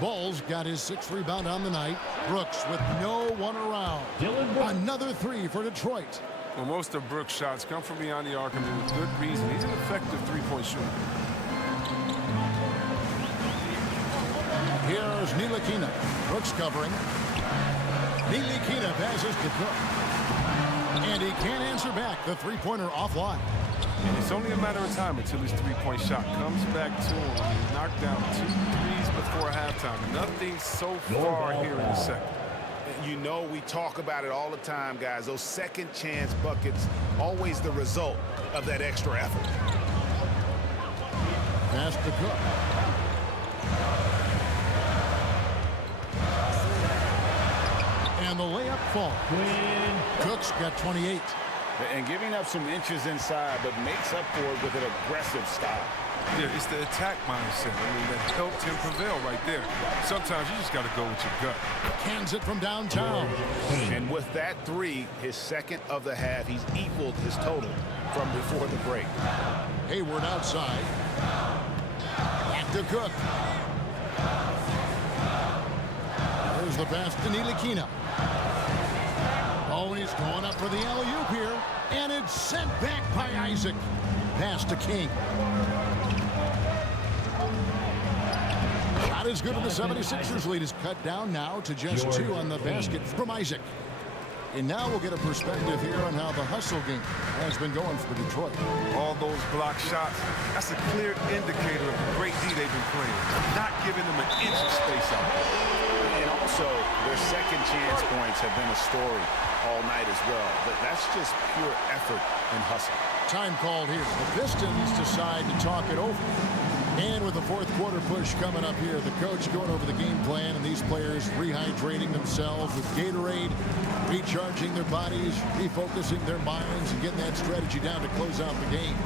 Ball's got his 6th rebound on the night. Brooks with no one around. Another 3 for Detroit. Well, most of Brooks' shots come from beyond the arc, and with good reason. He's an effective three-point shooter. Here's Ntilikina. Brooks covering. Ntilikina passes to Cook. And he can't answer back. The three-pointer offline. And it's only a matter of time until his three-point shot comes back to him. He knocked down 2 threes before halftime. Nothing so far here in the second. You know, we talk about it all the time, guys. Those second chance buckets, always the result of that extra effort. Pass to Cook. And the layup falls. Cook's got 28. And giving up some inches inside, but makes up for it with an aggressive style. Yeah, it's the attack mindset. I mean, that helped him prevail right there. Sometimes you just got to go with your gut. Cans it from downtown. And with that 3, his 2nd of the half, he's equaled his total from before the break. Hayward outside. Back to Cook. There's the pass to Ntilikina. Oh, he's going up for the alley-oop here. And it's sent back by Isaac. Pass to King. Shot is good, and the 76ers lead is cut down now to just 2 on the basket from Isaac. And now we'll get a perspective here on how the hustle game has been going for Detroit. All those block shots, that's a clear indicator of the great D they've been playing. Not giving them an inch of space out there. And also, their second chance points have been a story all night as well. But that's just pure effort and hustle. Time called here. The Pistons decide to talk it over. And with the 4th quarter push coming up here, the coach going over the game plan and these players rehydrating themselves with Gatorade, recharging their bodies, refocusing their minds, and getting that strategy down to close out the game.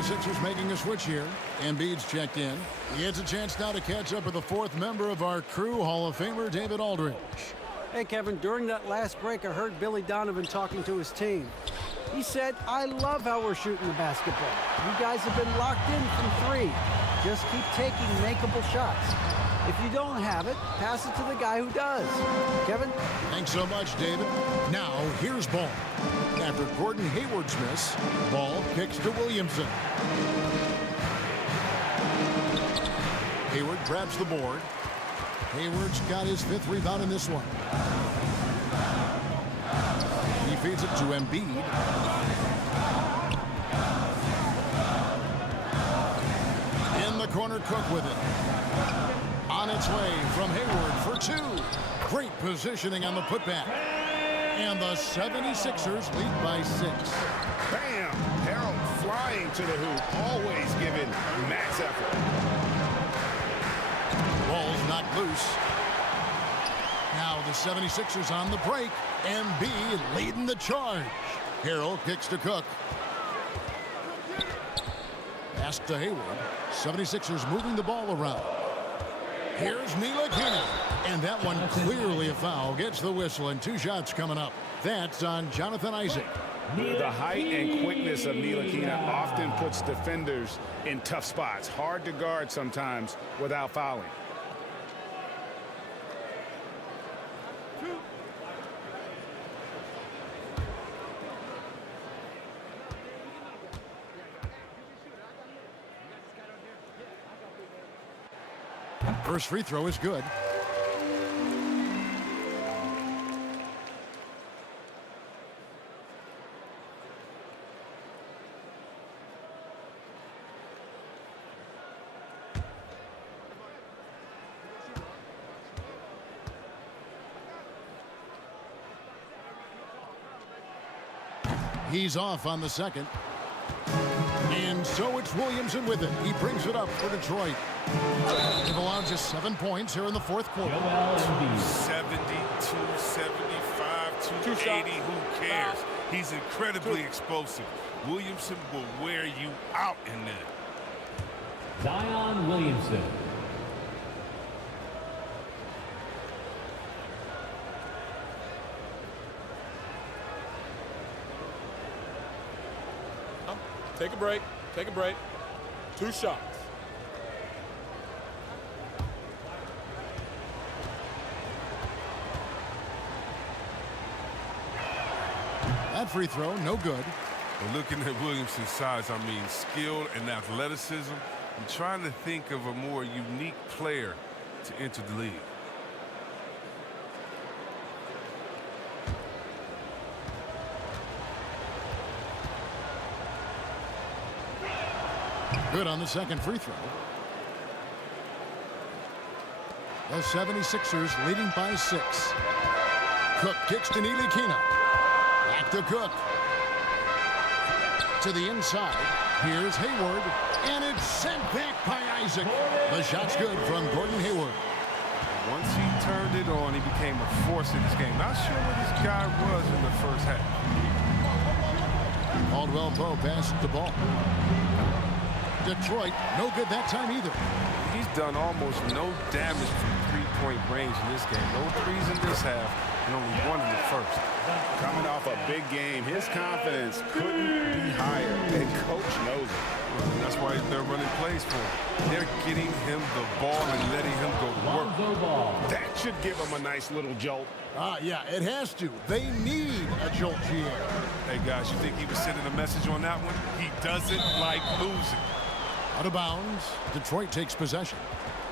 Sixers making a switch here. Embiid's checked in. He gets a chance now to catch up with the 4th member of our crew, Hall of Famer David Aldridge. Hey, Kevin, during that last break, I heard Billy Donovan talking to his team. He said, "I love how we're shooting the basketball. You guys have been locked in from 3. Just keep taking makeable shots. If you don't have it, pass it to the guy who does." Kevin? Thanks so much, David. Now, here's Ball. After Gordon Hayward's miss, Ball kicks to Williamson. Hayward grabs the board. Hayward's got his 5th rebound in this one. He feeds it to Embiid. In the corner, Cook with it. On its way from Hayward for 2. Great positioning on the putback. And the 76ers lead by 6. Bam! Harold flying to the hoop, always giving max effort. Ball's knocked loose. Now the 76ers on the break. Embiid leading the charge. Harold kicks to Cook. Pass to Hayward. 76ers moving the ball around. Here's Ntilikina. And that one clearly a foul. Gets the whistle and 2 shots coming up. That's on Jonathan Isaac. The height and quickness of Ntilikina often puts defenders in tough spots. Hard to guard sometimes without fouling. First free throw is good. He's off on the second. And so it's Williamson with it. He brings it up for Detroit. They've allowed just 7 points here in the 4th quarter. 72, 75, 280, who cares? He's incredibly explosive. Williamson will wear you out in there. Zion Williamson. Take a break. Take a break. 2 shots. That free throw, no good. But looking at Williamson's size, I mean skill and athleticism, I'm trying to think of a more unique player to enter the league. Good on the second free throw. The 76ers leading by 6. Cook kicks to Ntilikina. Back to Cook. To the inside. Here's Hayward. And it's sent back by Isaac. The shot's good from Gordon Hayward. Once he turned it on, he became a force in this game. Not sure what this guy was in the first half. Caldwell Pope passes the ball. Detroit, no good that time either. He's done almost no damage from three-point range in this game. No threes in this half, and only 1 in the first. Coming off a big game, his confidence couldn't be higher, and coach knows it. And that's why they're running plays for him. They're getting him the ball and letting him go to work. That should give him a nice little jolt. Yeah, it has to. They need a jolt here. Hey, guys, you think he was sending a message on that one? He doesn't like losing. Out of bounds, Detroit takes possession.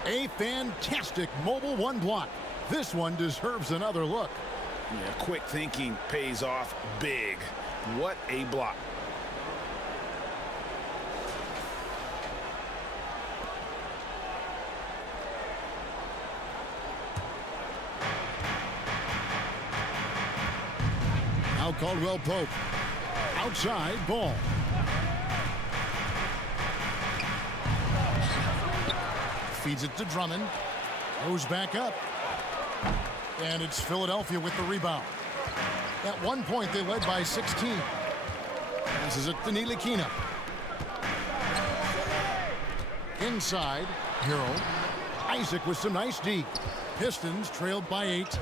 A fantastic mobile 1 block. This one deserves another look. Yeah, quick thinking pays off big. What a block. Now Caldwell Pope. Outside ball. Feeds it to Drummond. Goes back up. And it's Philadelphia with the rebound. At one point, they led by 16. Passes it to Ntilikina. Inside, Harold. Isaac with some nice D. Pistons trailed by 8.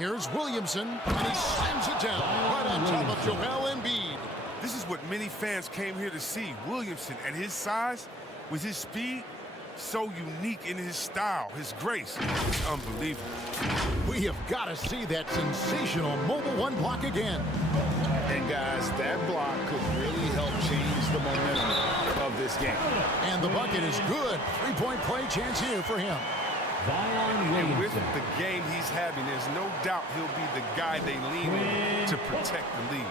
Here's Williamson, and he slams it down right on top of Joel Embiid. This is what many fans came here to see. Williamson, at his size, with his speed, so unique in his style, his grace. It's unbelievable. We have got to see that sensational mobile one block again. And guys, that block could really help change the momentum of this game. And the bucket is good. Three-point play chance here for him. And with the game he's having, there's no doubt he'll be the guy they lean on to protect the lead.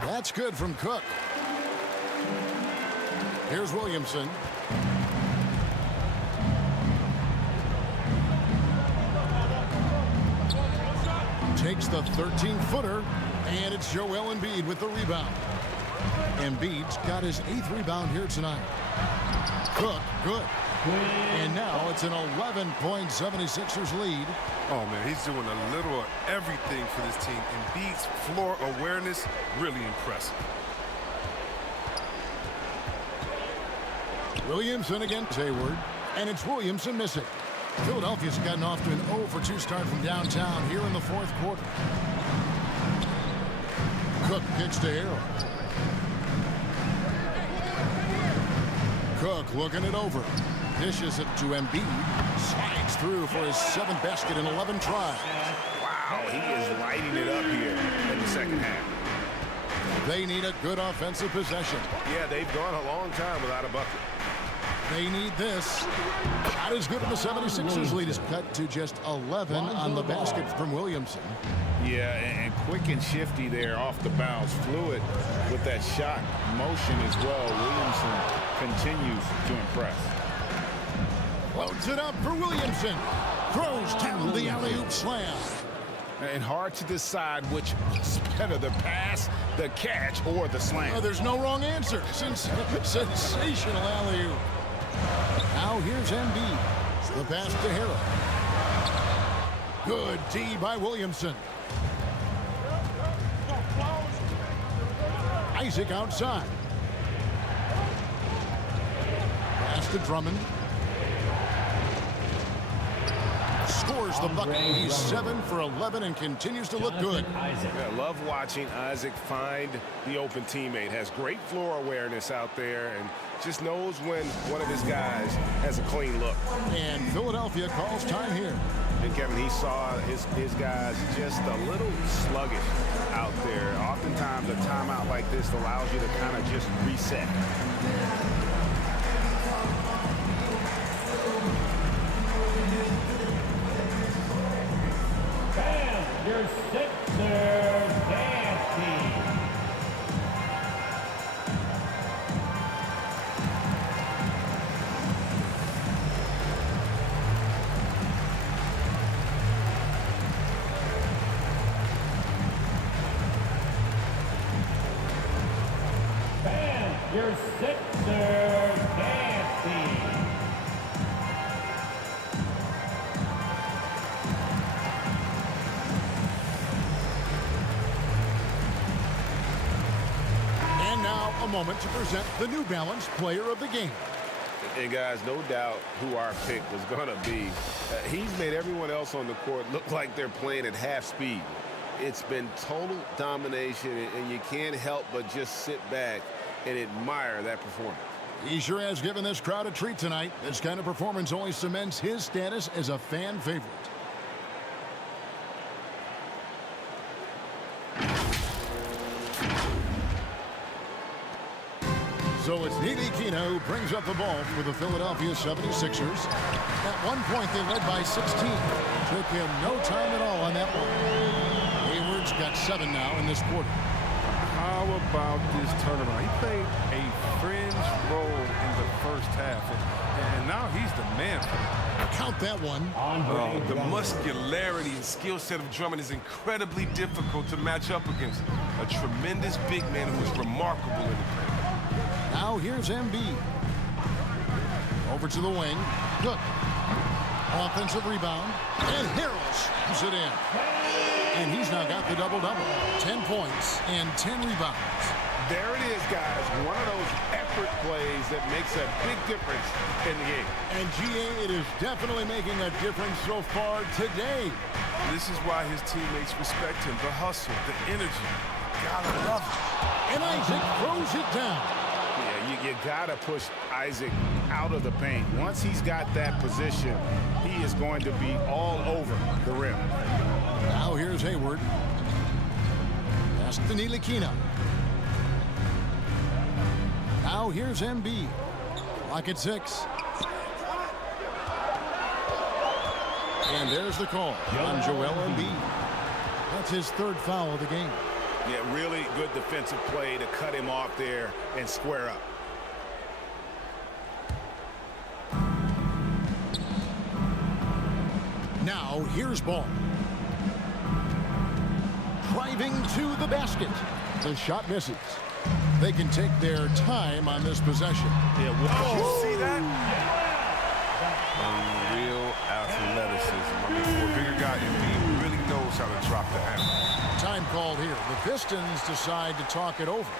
That's good from Cook. Here's Williamson. Takes the 13-footer, and it's Joel Embiid with the rebound. Embiid's got his 8th rebound here tonight. Cook, good. And now it's an 11-point 76ers lead. Oh, man, he's doing a little of everything for this team. Embiid's floor awareness, really impressive. Williamson against Hayward, and it's Williamson missing. Philadelphia's gotten off to an 0-for-2 start from downtown here in the 4th quarter. Cook kicks to Harrell. Cook looking it over. Dishes it to Embiid. Slides through for his 7th basket in 11 tries. Wow, he is lighting it up here in the second half. They need a good offensive possession. Yeah, they've gone a long time without a bucket. They need this. Not as good as the 76ers lead is cut to just 11 on the basket from Williamson. Yeah, and quick and shifty there off the bounce. Fluid with that shot motion as well. Williamson continues to impress. Loads it up for Williamson. Throws down the alley-oop slam. And hard to decide which was better, the pass, the catch, or the slam. There's no wrong answer. Sensational alley-oop. Now here's Embiid. The pass to Harrell. Good D by Williamson. Isaac outside. Pass to Drummond. Scores the bucket. He's 7 for 11 and continues to look good. I love watching Isaac find the open teammate. Has great floor awareness out there and just knows when one of his guys has a clean look. And Philadelphia calls time here. And Kevin, he saw his guys just a little sluggish out there. Oftentimes a timeout like this allows you to kind of just reset. Your Sixers dance team. Bam, your Sixers dance team. A moment to present the New Balance Player of the Game. And guys, no doubt who our pick was going to be. He's made everyone else on the court look like they're playing at half speed. It's been total domination, and you can't help but just sit back and admire that performance. He sure has given this crowd a treat tonight. This kind of performance only cements his status as a fan favorite. So it's Neely Kina who brings up the ball for the Philadelphia 76ers. At one point, they led by 16. Took him no time at all on that one. Hayward's got 7 now in this quarter. How about this turnaround? He played a fringe role in the first half, and now he's the man for it. Count that one. The muscularity and skill set of Drummond is incredibly difficult to match up against. A tremendous big man who is remarkable in the paint. Now here's Embiid. Over to the wing. Good. Offensive rebound. And Harrell slams it in. And he's now got the double-double. 10 points and 10 rebounds. There it is, guys. One of those effort plays that makes a big difference in the game. And GA, it is definitely making a difference so far today. This is why his teammates respect him. The hustle, the energy. Gotta love it. And Isaac throws it down. Yeah, you gotta push Isaac out of the paint. Once he's got that position, he is going to be all over the rim. Now here's Hayward. Pass to Ntilikina. Now here's Embiid. Clock at 6. And there's the call on Joel Embiid. That's his 3rd foul of the game. Yeah, really good defensive play to cut him off there and square up. Now here's Ball. Driving to the basket. The shot misses. They can take their time on this possession. Yeah, you see that? Real athleticism. I mean, for a bigger guy, he really knows how to drop the hammer. Time called here. The Pistons decide to talk it over.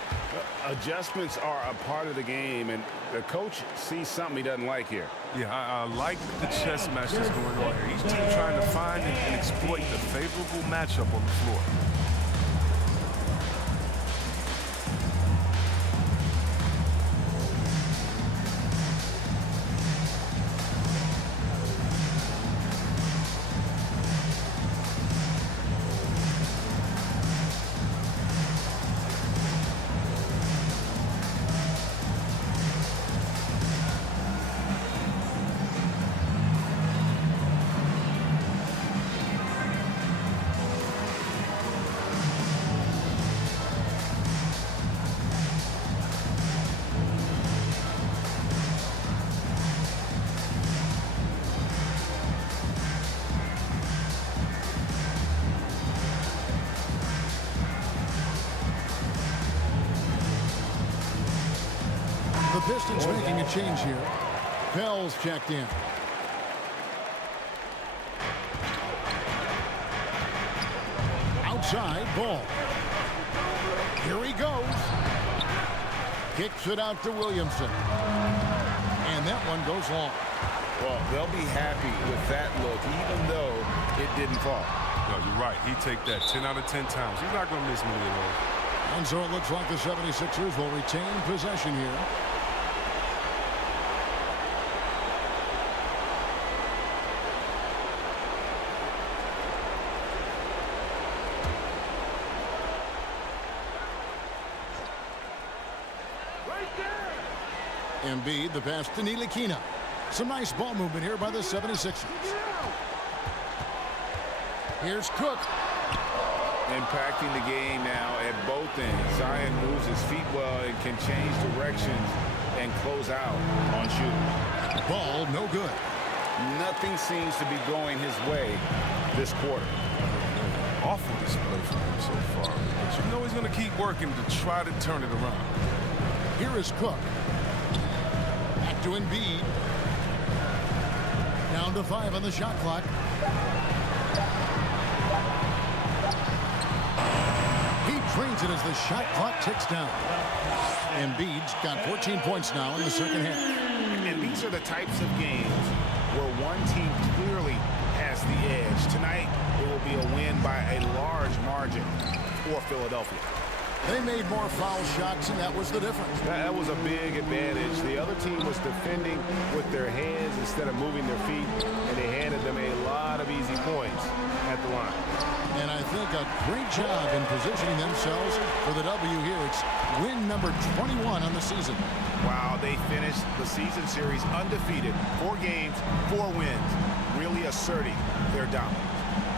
Adjustments are a part of the game, and the coach sees something he doesn't like here. Yeah, I like the chess match that's going on here. Each team trying to find and exploit the favorable matchup on the floor. The Pistons making a change here. Bell's checked in. Outside, Ball. Here he goes. Kicks it out to Williamson. And that one goes long. Well, they'll be happy with that look, even though it didn't fall. No, you're right. He'd take that 10 out of 10 times. He's not going to miss many of those. And so it looks like the 76ers will retain possession here. Embiid, the pass to Ntilikina. Some nice ball movement here by the 76ers. Here's Cook. Impacting the game now at both ends. Zion moves his feet well and can change directions and close out on shooters. Ball no good. Nothing seems to be going his way this quarter. Awful display for him so far. But you know he's going to keep working to try to turn it around. Here is Cook. Back to Embiid. Down to 5 on the shot clock. He drains it as the shot clock ticks down. Embiid's got 14 points now in the second half. And these are the types of games where one team clearly has the edge. Tonight, it will be a win by a large margin for Philadelphia. They made more foul shots, and that was the difference. That was a big advantage. The other team was defending with their hands instead of moving their feet, and they handed them a lot of easy points at the line. And I think a great job in positioning themselves for the W here. It's win number 21 on the season. Wow, they finished the season series undefeated. 4 games, 4 wins, really asserting their dominance.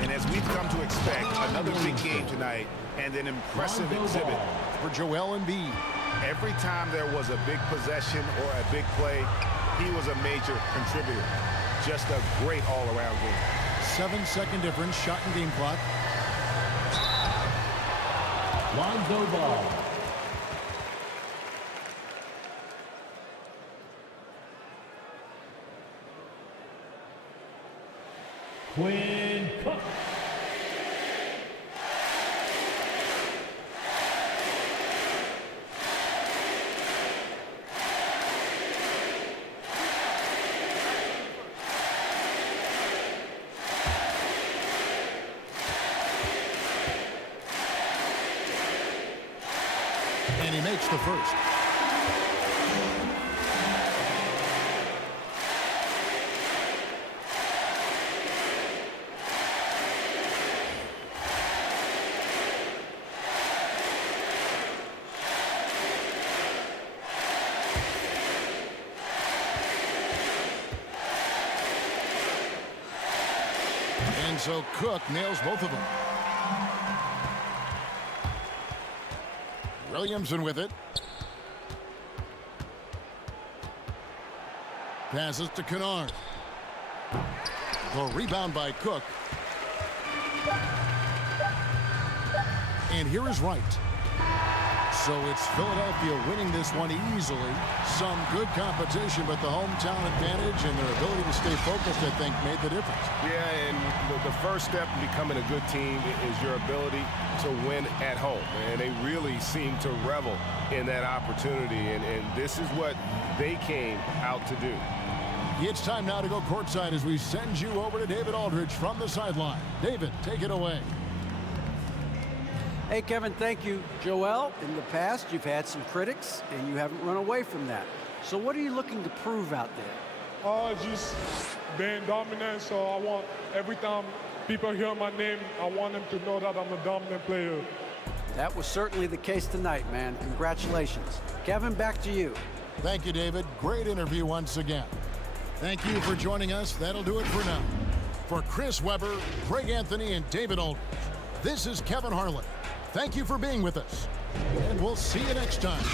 And as we've come to expect, another big game tonight and an impressive exhibit for Joel Embiid. Every time there was a big possession or a big play, he was a major contributor. Just a great all-around game. 7-second difference, shot and game clock. Lonzo Ball. Quinn Cook. And he makes the first. And so Cook nails both of them. Williamson with it. Passes to Kennard. The rebound by Cook. And here is Wright. So it's Philadelphia winning this one easily. Some good competition, but the hometown advantage and their ability to stay focused, I think, made the difference. Yeah, and the first step in becoming a good team is your ability to win at home. And they really seem to revel in that opportunity. And this is what they came out to do. It's time now to go courtside as we send you over to David Aldridge from the sideline. David, take it away. Hey, Kevin, thank you. Joel, in the past, you've had some critics, and you haven't run away from that. So what are you looking to prove out there? Just being dominant, so I want every time people hear my name, I want them to know that I'm a dominant player. That was certainly the case tonight, man. Congratulations. Kevin, back to you. Thank you, David. Great interview once again. Thank you for joining us. That'll do it for now. For Chris Webber, Greg Anthony, and David Aldridge, this is Kevin Harlan. Thank you for being with us, and we'll see you next time.